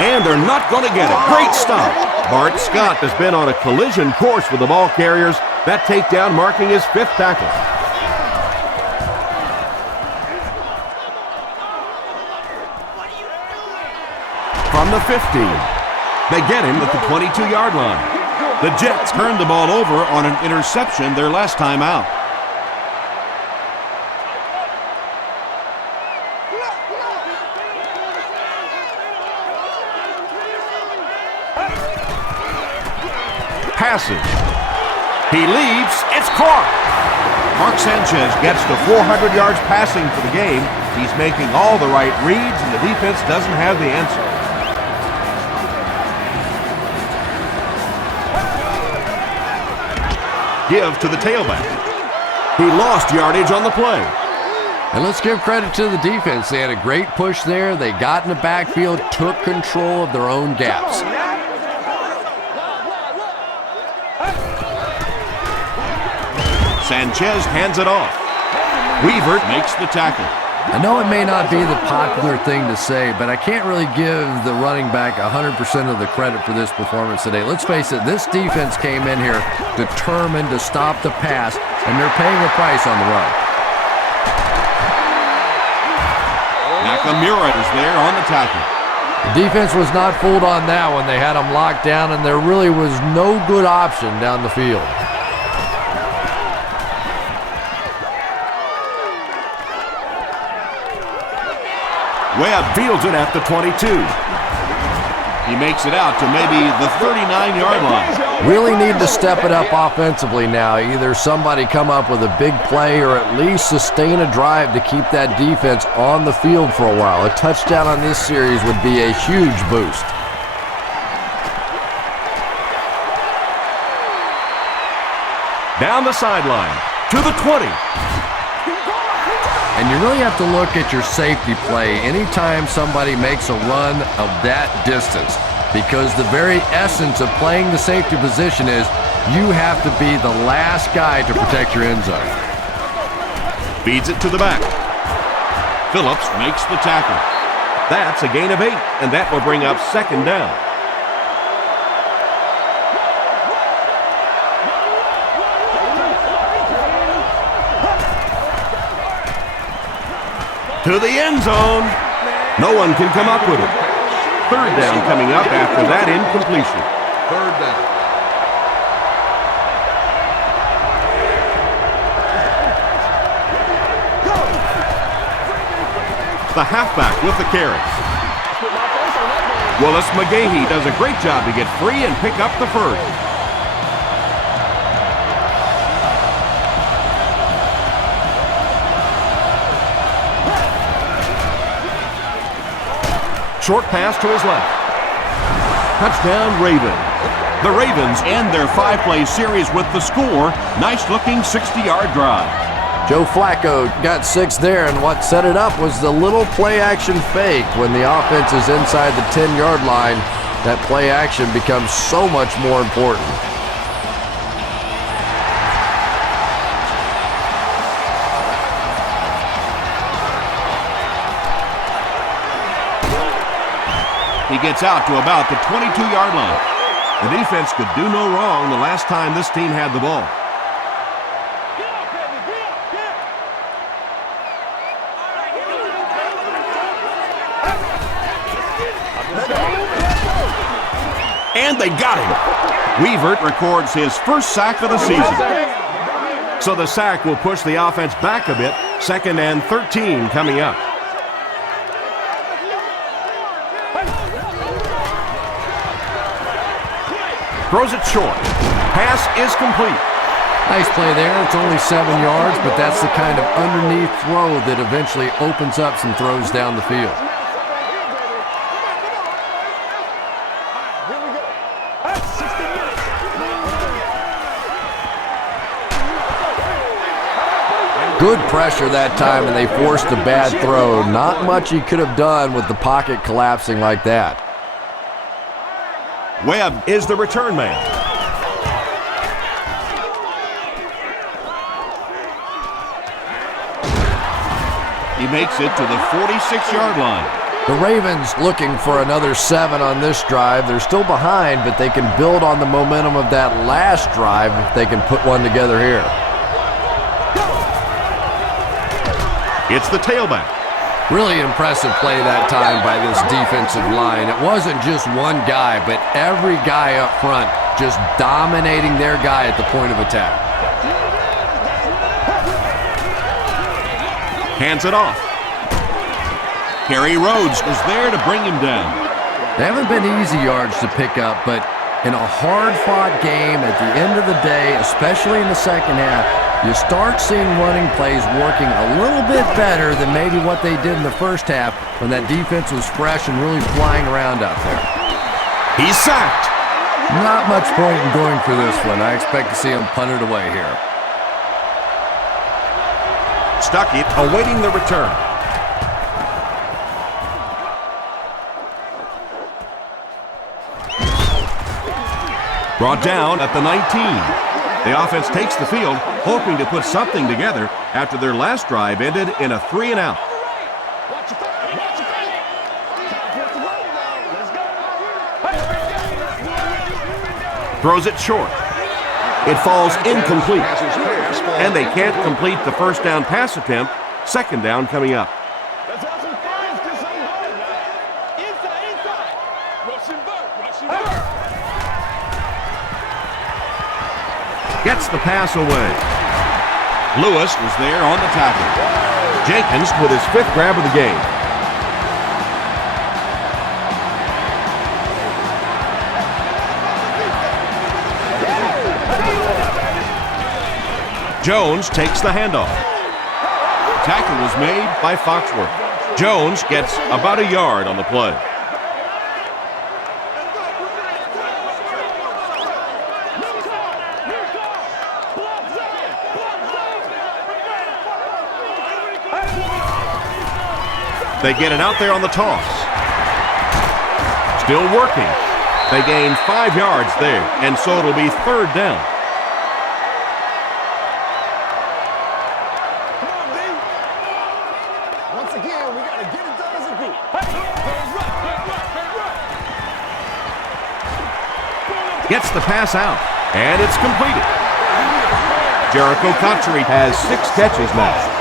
And they're not going to get it. Great stop. Bart Scott has been on a collision course with the ball carriers. That takedown marking his 5th tackle. From the 15. They get him at the 22-yard line. The Jets turned the ball over on an interception their last time out. Passes. He leaves. It's caught. Mark Sanchez gets to 400 yards passing for the game. He's making all the right reads, and the defense doesn't have the answer. Give to the tailback. He lost yardage on the play. And let's give credit to the defense. They had a great push there. They got in the backfield, took control of their own gaps. Sanchez hands it off. Weaver makes the tackle. I know it may not be the popular thing to say, but I can't really give the running back 100% of the credit for this performance today. Let's face it, this defense came in here determined to stop the pass, and they're paying a price on the run. Nakamura is there on the tackle. The defense was not fooled on that one. They had them locked down, and there really was no good option down the field. Webb fields it at the 22. He makes it out to maybe the 39-yard line. Really need to step it up offensively now. Either somebody come up with a big play or at least sustain a drive to keep that defense on the field for a while. A touchdown on this series would be a huge boost. Down the sideline to the 20. And you really have to look at your safety play anytime somebody makes a run of that distance, because the very essence of playing the safety position is you have to be the last guy to protect your end zone. Feeds it to the back. Phillips makes the tackle. That's a gain of 8, and that will bring up 2nd down. To the end zone. No one can come up with it. 3rd down coming up after that incompletion. 3rd down. The halfback with the carry. Willis McGahee does a great job to get free and pick up the 1st. Short pass to his left. Touchdown, Ravens. The Ravens end their 5-play series with the score. Nice-looking 60-yard drive. Joe Flacco got 6 there, and what set it up was the little play-action fake. When the offense is inside the 10-yard line, that play-action becomes so much more important. He gets out to about the 22-yard line. The defense could do no wrong the last time this team had the ball. And they got him. Weaver records his first sack of the season. So the sack will push the offense back a bit. 2nd and 13 coming up. Throws it short. Pass is complete. Nice play there. It's only 7 yards, but that's the kind of underneath throw that eventually opens up some throws down the field. Good pressure that time, and they forced a bad throw. Not much he could have done with the pocket collapsing like that. Webb is the return man. He makes it to the 46-yard line. The Ravens looking for another 7 on this drive. They're still behind, but they can build on the momentum of that last drive if they can put one together here. It's the tailback. Really impressive play that time by this defensive line. It wasn't just one guy, but every guy up front just dominating their guy at the point of attack. Hands it off. Kerry Rhodes was there to bring him down. They haven't been easy yards to pick up, but in a hard-fought game at the end of the day, especially in the second half, you start seeing running plays working a little bit better than maybe what they did in the first half when that defense was fresh and really flying around out there. He's sacked. Not much point in going for this one. I expect to see him punt it away here. Stuckey awaiting the return. Brought down at the 19. The offense takes the field, hoping to put something together after their last drive ended in a 3-and-out. Throws it short. It falls incomplete. And they can't complete the first down pass attempt. 2nd down coming up. Gets the pass away. Lewis was there on the tackle. Jenkins with his 5th grab of the game. Jones takes the handoff. Tackle was made by Foxworth. Jones gets about a yard on the play. They get it out there on the toss. Still working. They gain 5 yards there, and so it'll be 3rd down. Once again, we got to get it done as a group. Gets the pass out, and it's completed. Jericho Cotchery has 6 catches now.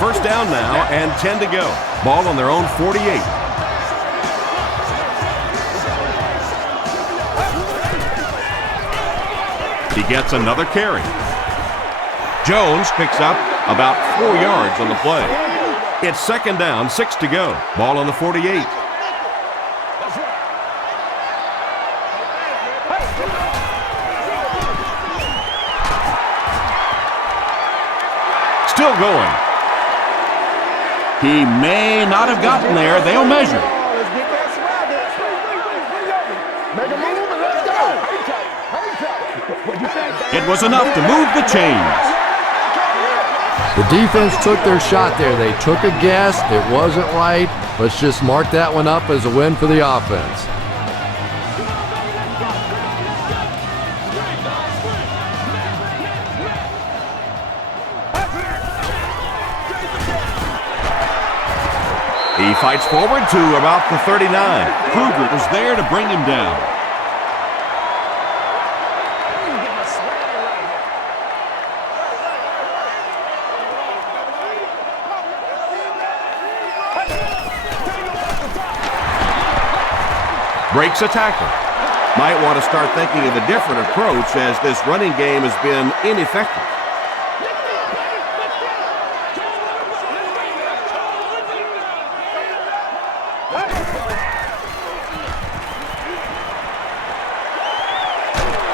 1st down now and 10 to go. Ball on their own 48. He gets another carry. Jones picks up about 4 yards on the play. It's 2nd down, 6 to go. Ball on the 48. Still going. He may not have gotten there. They'll measure. Let's get that swagger. Make a move and let's go. Hang tight. What'd you say? It was enough to move the chains. The defense took their shot there. They took a guess. It wasn't right. Let's just mark that one up as a win for the offense. He fights forward to about the 39. Kruger was there to bring him down. Breaks a tackle. Might want to start thinking of a different approach as this running game has been ineffective.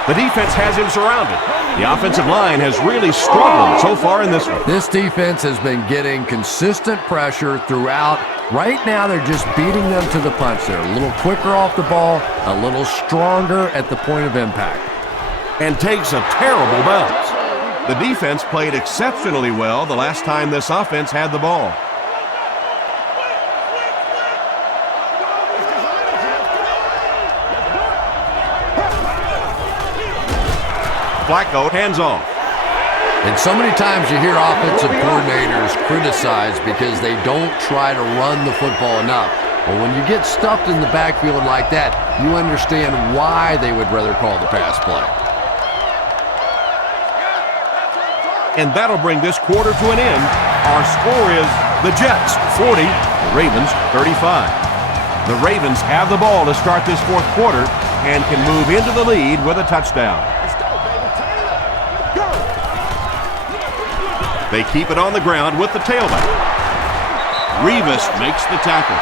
The defense has him surrounded. The offensive line has really struggled so far in this one. This defense has been getting consistent pressure throughout. Right now, they're just beating them to the punch. They're a little quicker off the ball, a little stronger at the point of impact. And takes a terrible bounce. The defense played exceptionally well the last time this offense had the ball. Flacco hands off. And so many times you hear offensive coordinators criticized because they don't try to run the football enough. Well, when you get stuffed in the backfield like that, you understand why they would rather call the pass play. And that'll bring this quarter to an end. Our score is the Jets 40, the Ravens 35. The Ravens have the ball to start this fourth quarter and can move into the lead with a touchdown. They keep it on the ground with the tailback. Revis makes the tackle.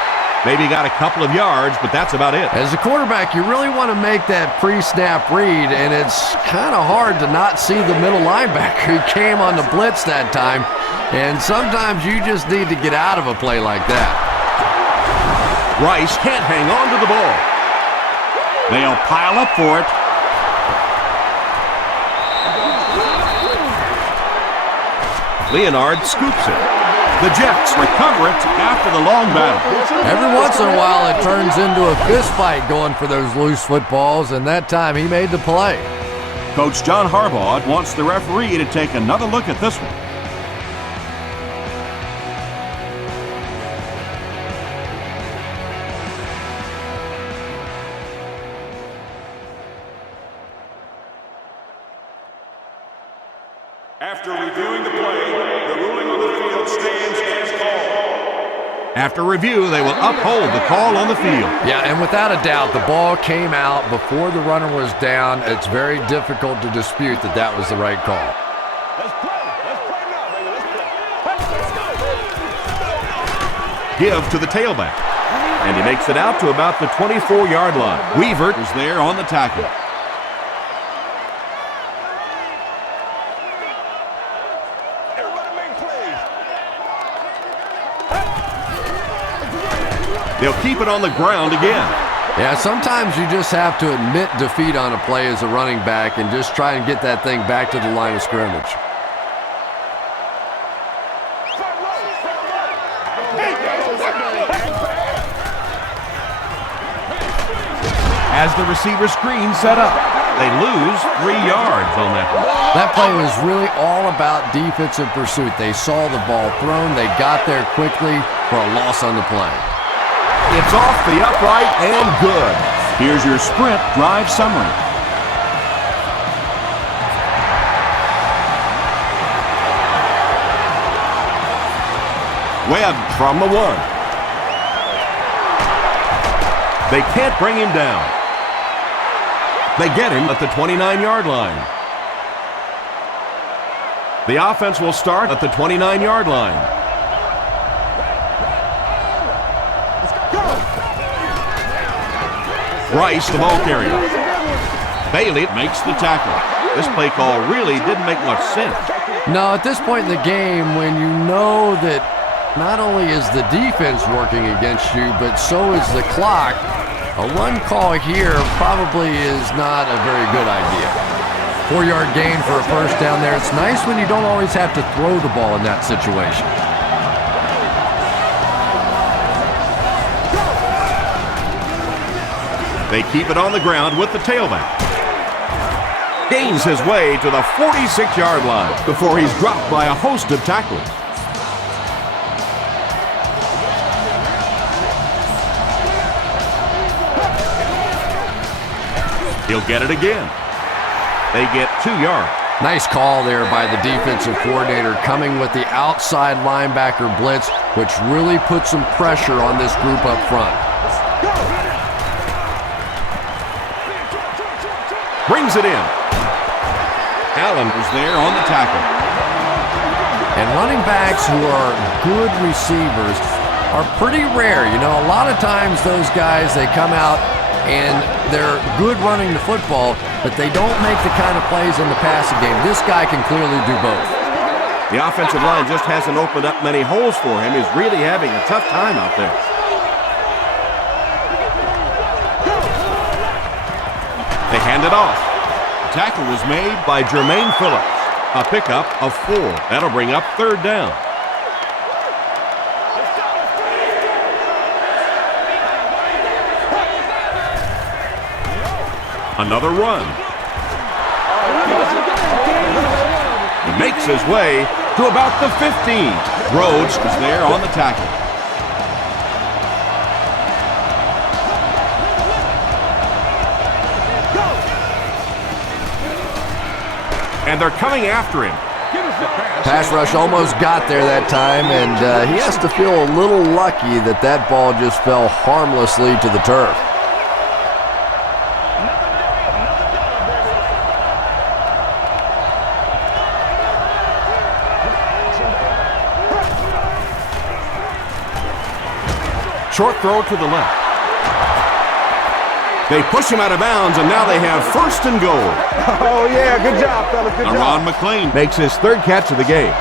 Maybe got a couple of yards, but that's about it. As a quarterback, you really want to make that pre-snap read, and it's kind of hard to not see the middle linebacker who came on the blitz that time. And sometimes you just need to get out of a play like that. Rice can't hang on to the ball. They'll pile up for it. Leonard scoops it. The Jets recover it after the long battle. Every once in a while, it turns into a fist fight going for those loose footballs, and that time he made the play. Coach John Harbaugh wants the referee to take another look at this one. After reviewing the play, the ruling on the field stands as called. After review, they will uphold the call on the field. Yeah, and without a doubt, the ball came out before the runner was down. It's very difficult to dispute that that was the right call. Let's play. Let's play now, baby. Let's play. Give to the tailback. And he makes it out to about the 24-yard line. Weaver is there on the tackle. They'll keep it on the ground again. Yeah, sometimes you just have to admit defeat on a play as a running back and just try and get that thing back to the line of scrimmage. As the receiver screen set up, they lose 3 yards on that one. That play was really all about defensive pursuit. They saw the ball thrown, they got there quickly for a loss on the play. It's off the upright and good. Here's your sprint drive summary. Webb from the 1. They can't bring him down. They get him at the 29-yard line. The offense will start at the 29-yard line. Rice, the ball carrier. Bailey makes the tackle. This play call really didn't make much sense. No, at this point in the game, when you know that not only is the defense working against you, but so is the clock, a run call here probably is not a very good idea. 4-yard gain for a first down there. It's nice when you don't always have to throw the ball in that situation. They keep it on the ground with the tailback. Gains his way to the 46-yard line before he's dropped by a host of tacklers. He'll get it again. They get 2 yards. Nice call there by the defensive coordinator, coming with the outside linebacker blitz, which really puts some pressure on this group up front. Brings it in. Allen was there on the tackle. And running backs who are good receivers are pretty rare. You know, a lot of times those guys, they come out and they're good running the football, but they don't make the kind of plays in the passing game. This guy can clearly do both. The offensive line just hasn't opened up many holes for him. He's really having a tough time out there. They hand it off. The tackle was made by Jermaine Phillips. A pickup of 4. That'll bring up 3rd down. Another run. He makes his way to about the 15. Rhodes is there on the tackle. And they're coming after him. Pass rush almost got there that time, and he has to feel a little lucky that that ball just fell harmlessly to the turf. Short throw to the left. They push him out of bounds, and now they have 1st and goal. Oh, yeah, good job, fellas, good job. Ron McLean makes his 3rd catch of the game.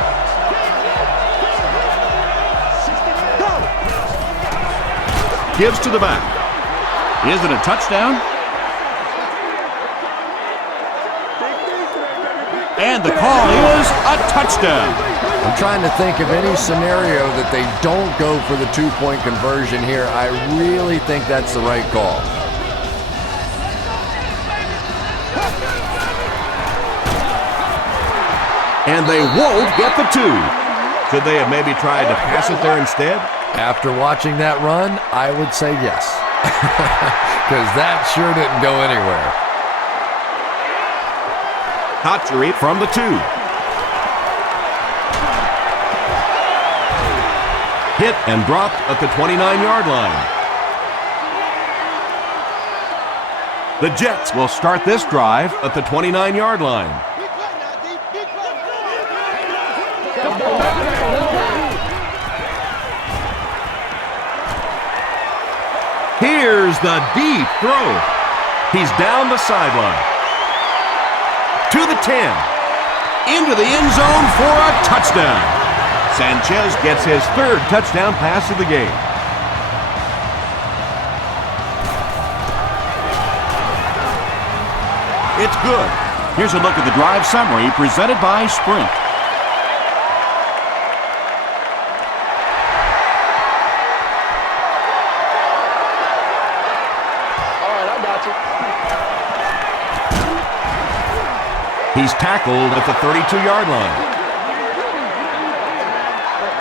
Gives to the back. Is it a touchdown? And the call is a touchdown. I'm trying to think of any scenario that they don't go for the 2-point conversion here. I really think that's the right call. And they won't get the 2. Should they have maybe tried to pass it there instead? After watching that run, I would say yes. Because that sure didn't go anywhere. Hatchery from the 2. Hit and dropped at the 29-yard line. The Jets will start this drive at the 29-yard line. Here's the deep throw. He's down the sideline. To the 10. Into the end zone for a touchdown. Sanchez gets his 3rd touchdown pass of the game. It's good. Here's a look at the drive summary presented by Sprint. He's tackled at the 32-yard line.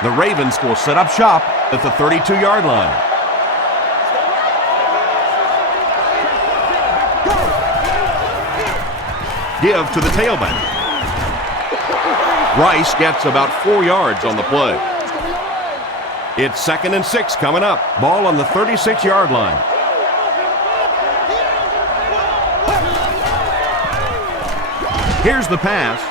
The Ravens will set up shop at the 32-yard line. Give to the tailback. Rice gets about 4 yards on the play. It's 2nd and 6 coming up. Ball on the 36-yard line. Here's the pass.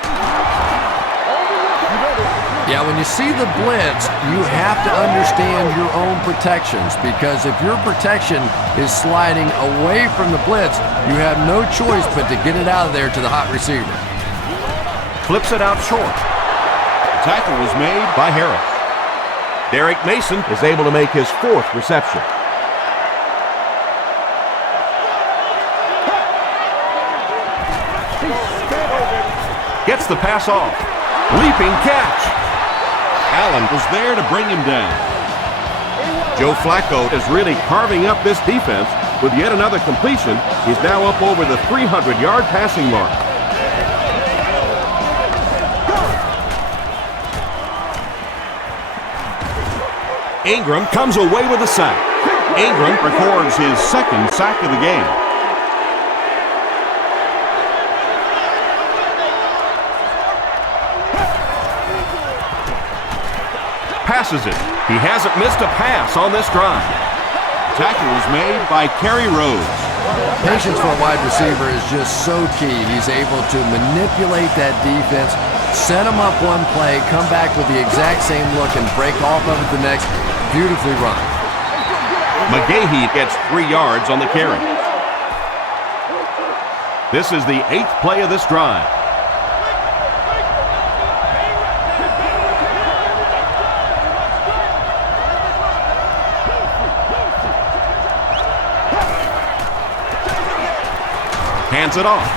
Yeah, when you see the blitz, you have to understand your own protections, because if your protection is sliding away from the blitz, you have no choice but to get it out of there to the hot receiver. Flips it out short. The tackle was made by Harris. Derek Mason is able to make his 4th reception. Gets the pass off. Leaping catch. Allen was there to bring him down. Joe Flacco is really carving up this defense with yet another completion. He's now up over the 300-yard passing mark. Ingram comes away with a sack. Ingram records his second sack of the game. Passes it. He hasn't missed a pass on this drive. Tackle was made by Kerry Rhodes. Patience for a wide receiver is just so key. He's able to manipulate that defense, set them up one play, come back with the exact same look, and break off of it the next. Beautifully run. McGahee gets 3 yards on the carry. This is the 8th play of this drive. Hands it off.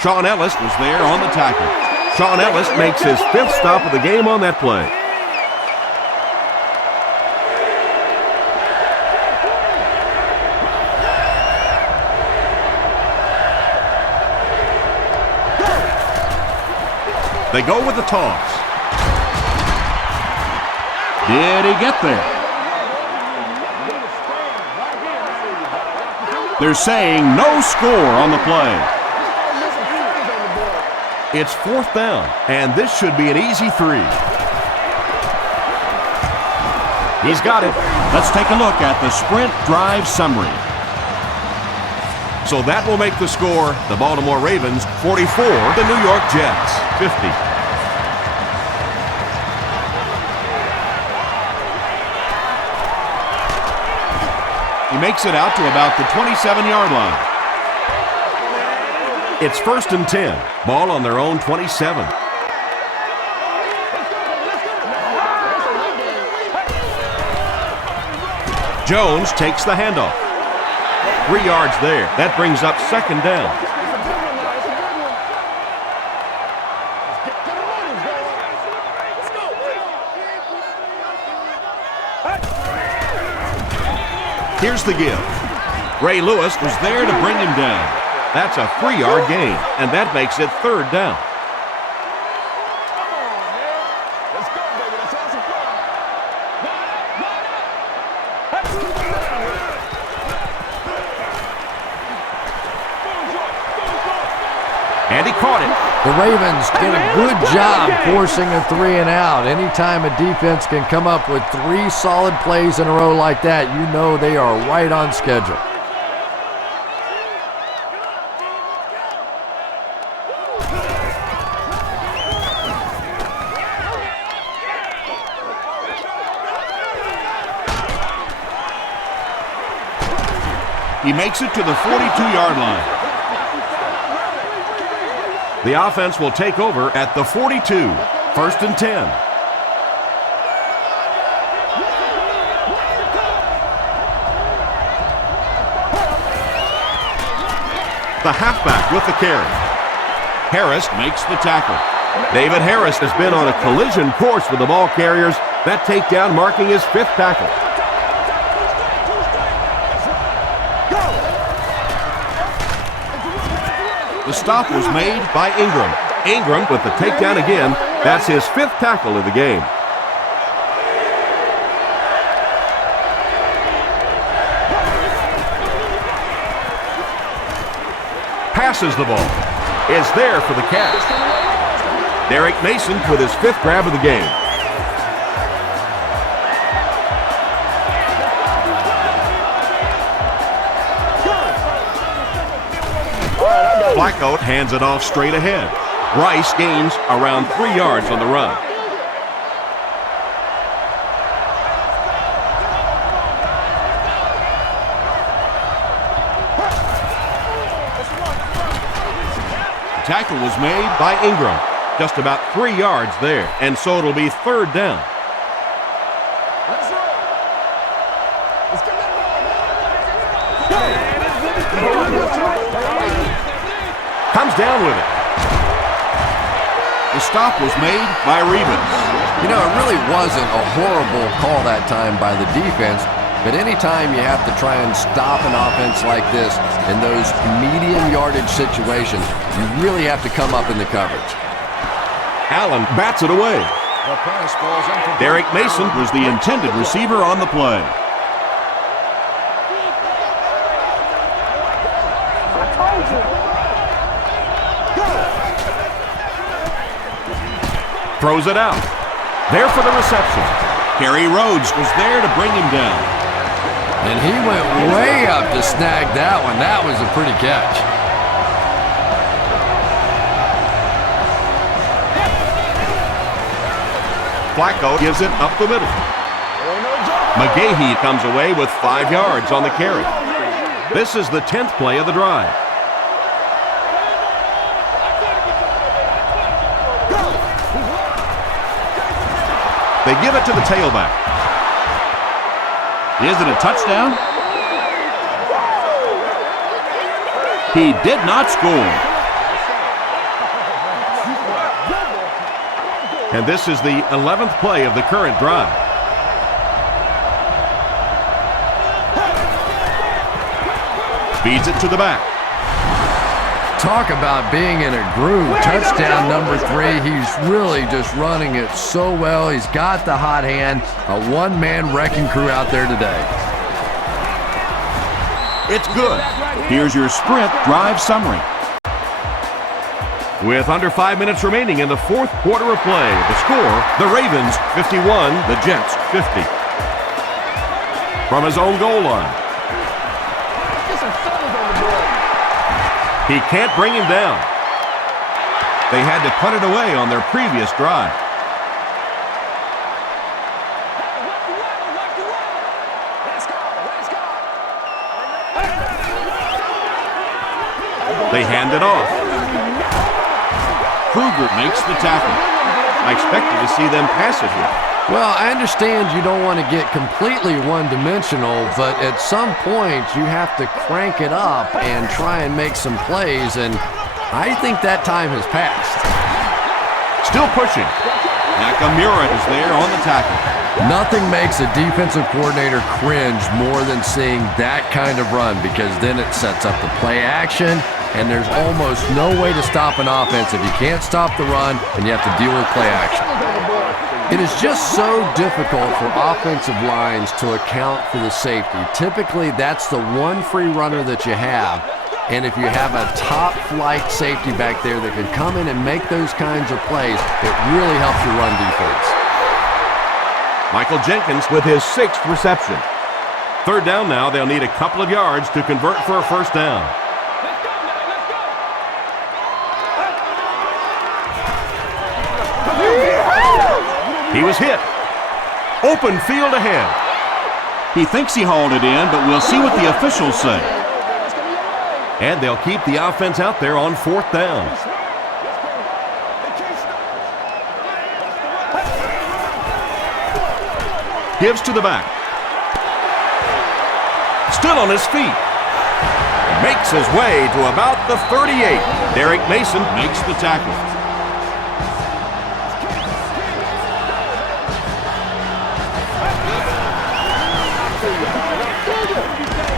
Sean Ellis was there on the tackle. Sean Ellis makes his 5th stop of the game on that play. They go with the toss. Did he get there? They're saying no score on the play. It's 4th down, and this should be an easy 3. He's got it. Let's take a look at the sprint drive summary. So that will make the score the Baltimore Ravens 44, the New York Jets 50. He makes it out to about the 27-yard line. It's 1st and 10. Ball on their own 27. Jones takes the handoff. 3 yards there. That brings up 2nd down. Here's the give. Ray Lewis was there to bring him down. That's a 3-yard gain, and that makes it 3rd down. And he caught it. The Ravens did a good job forcing a 3 and out. Anytime a defense can come up with 3 solid plays in a row like that, you know they are right on schedule. He makes it to the 42-yard line. The offense will take over at the 42, 1st and 10. The halfback with the carry. Harris makes the tackle. David Harris has been on a collision course with the ball carriers. That takedown marking his 5th tackle. The stop was made by Ingram. Ingram with the takedown again. That's his 5th tackle of the game. Passes the ball. Is there for the catch. Derek Mason with his 5th grab of the game. Flacco hands it off straight ahead. Rice gains around 3 yards on the run. The tackle was made by Ingram. Just about 3 yards there, and so it'll be 3rd down. Comes down with it. the stop was made by Rebus. You know, it really wasn't a horrible call that time by the defense, but anytime you have to try and stop an offense like this in those medium yardage situations, you really have to come up in the coverage. Allen bats it away. The pass falls into Derek Mason was the intended receiver on the play. Throws it out. There for the reception. Kerry Rhodes was there to bring him down. And he went way up to snag that one. That was a pretty catch. Flacco gives it up the middle. McGahee comes away with 5 yards on the carry. This is the 10th play of the drive. They give it to the tailback. Is it a touchdown? He did not score. And this is the 11th play of the current drive. Feeds it to the back. Talk about being in a groove. Touchdown number 3. He's really just running it so well. He's got the hot hand. A one-man wrecking crew out there today. It's good. Here's your sprint drive summary. With under 5 minutes remaining in the 4th quarter of play, the score, the Ravens 51, the Jets 50. From his own goal line. He can't bring him down. They had to punt it away on their previous drive. They hand it off. Kruger makes the tackle. I expected to see them pass it here. Well, I understand you don't want to get completely one-dimensional, but at some point you have to crank it up and try and make some plays, and I think that time has passed. Still pushing. Nakamura is there on the tackle. Nothing makes a defensive coordinator cringe more than seeing that kind of run, because then it sets up the play action, and there's almost no way to stop an offense if you can't stop the run and you have to deal with play action. It is just so difficult for offensive lines to account for the safety. Typically, that's the one free runner that you have, and if you have a top-flight safety back there that can come in and make those kinds of plays, it really helps your run defense. Michael Jenkins with his 6th reception. 3rd down now. They'll need a couple of yards to convert for a first down. He was hit. Open field ahead. He thinks he hauled it in, but we'll see what the officials say. And they'll keep the offense out there on 4th down. Gives to the back. Still on his feet. Makes his way to about the 38. Derek Mason makes the tackle.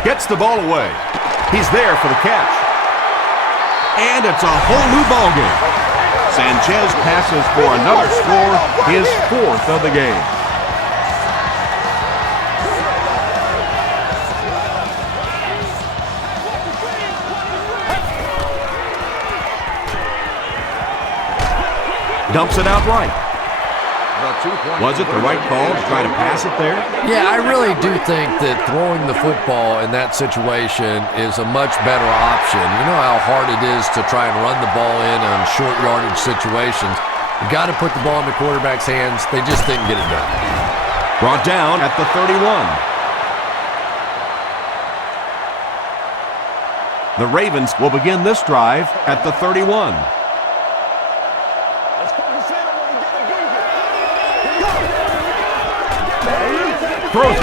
Gets the ball away. He's there for the catch. And it's a whole new ball game. Sanchez passes for another score, his 4th of the game. Dumps it out right. Was it the right call to try to pass it there? Yeah, I really do think that throwing the football in that situation is a much better option. You know how hard it is to try and run the ball in on short yardage situations. You got to put the ball in the quarterback's hands. They just didn't get it done. Brought down at the 31. The Ravens will begin this drive at the 31. Throws it.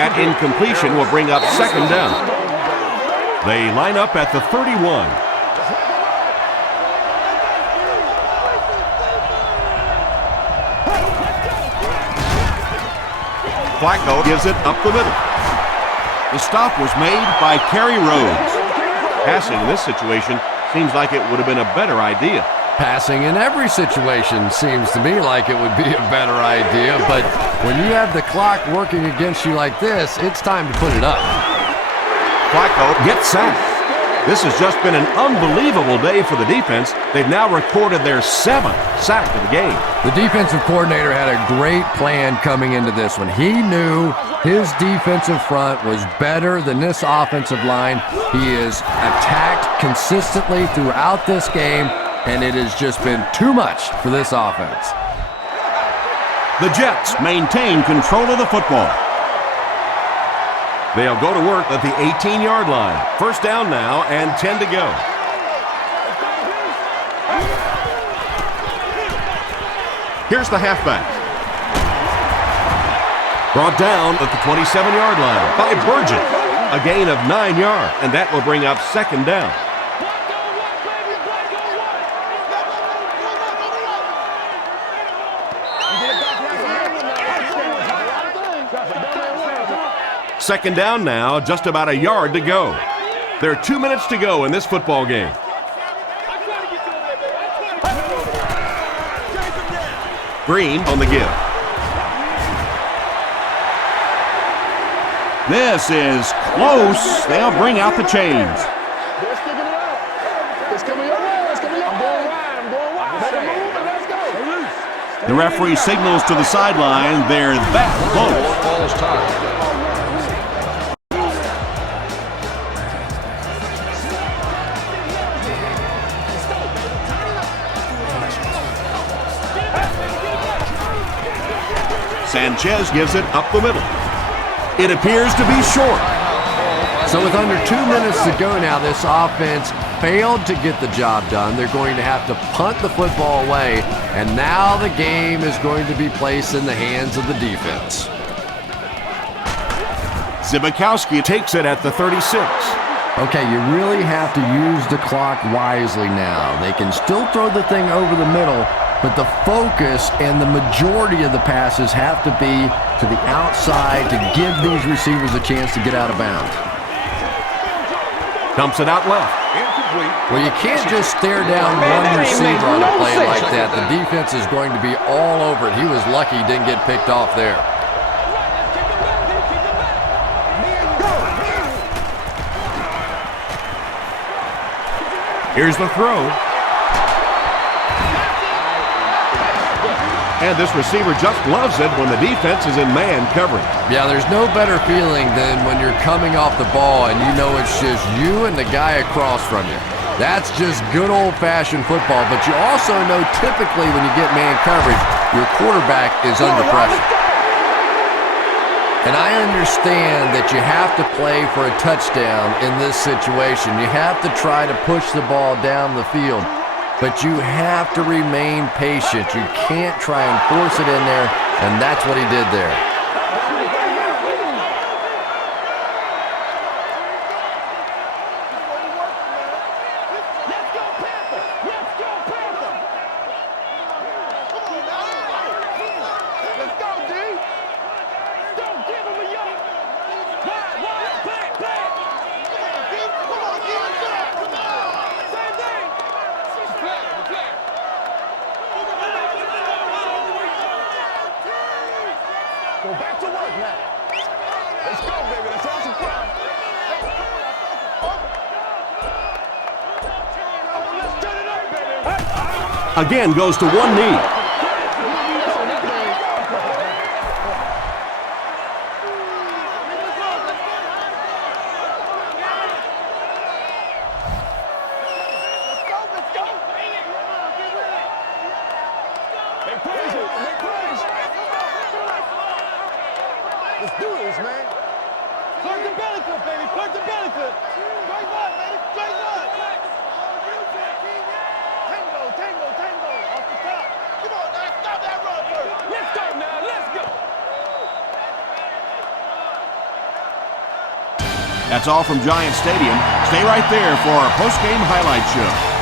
That incompletion will bring up 2nd down. They line up at the 31. Flacco gives it up the middle. The stop was made by Kerry Rhodes. Passing in this situation seems like it would have been a better idea. Passing in every situation seems to me like it would be a better idea, but when you have the clock working against you like this, it's time to put it up. Flacco gets sacked. This has just been an unbelievable day for the defense. They've now recorded their 7th sack of the game. The defensive coordinator had a great plan coming into this one. He knew his defensive front was better than this offensive line. He is attacked consistently throughout this game, and it has just been too much for this offense. The Jets maintain control of the football. They'll go to work at the 18-yard line. First down now and 10 to go. Here's the halfback. Brought down at the 27-yard line by Burgess. A gain of 9 yards, and that will bring up second down. Second down now, just about a yard to go. There are 2 minutes to go in this football game. Green on the give. This is close. They'll bring out the chains. They're sticking it out. It's coming your way. It's coming your way. I'm going wide. I'm going wide. Better move and let's go. The referee signals to the sideline. They're that close. Ball's tied. Sanchez gives it up the middle. It appears to be short. So with under 2 minutes to go now, this offense failed to get the job done. They're going to have to punt the football away, and now the game is going to be placed in the hands of the defense. Zibikowski takes it at the 36. Okay, you really have to use the clock wisely now. They can still throw the thing over the middle, but the focus and the majority of the passes have to be to the outside to give these receivers a chance to get out of bounds. Dumps it out left. Incomplete. Well, you can't just stare down one receiver on a play like that. The defense is going to be all over it. He was lucky he didn't get picked off there. Here's the throw. And this receiver just loves it when the defense is in man coverage. Yeah, there's no better feeling than when you're coming off the ball and you know it's just you and the guy across from you. That's just good old-fashioned football, but you also know typically when you get man coverage, your quarterback is under pressure. And I understand that you have to play for a touchdown in this situation. You have to try to push the ball down the field. But you have to remain patient. You can't try and force it in there, and that's what he did there. Go back to work now. Let's go, baby. Let's have some fun. Let's turn it up, baby. Again goes to one knee. Let's do this, man. Plug the belly flip, baby. Plug the belly flip. Straight up, baby. Straight up. Tango, tango, tango. Off the top. Come on, now. Stop that run first. Let's go now. Let's go. That's all from Giant Stadium. Stay right there for our post-game highlight show.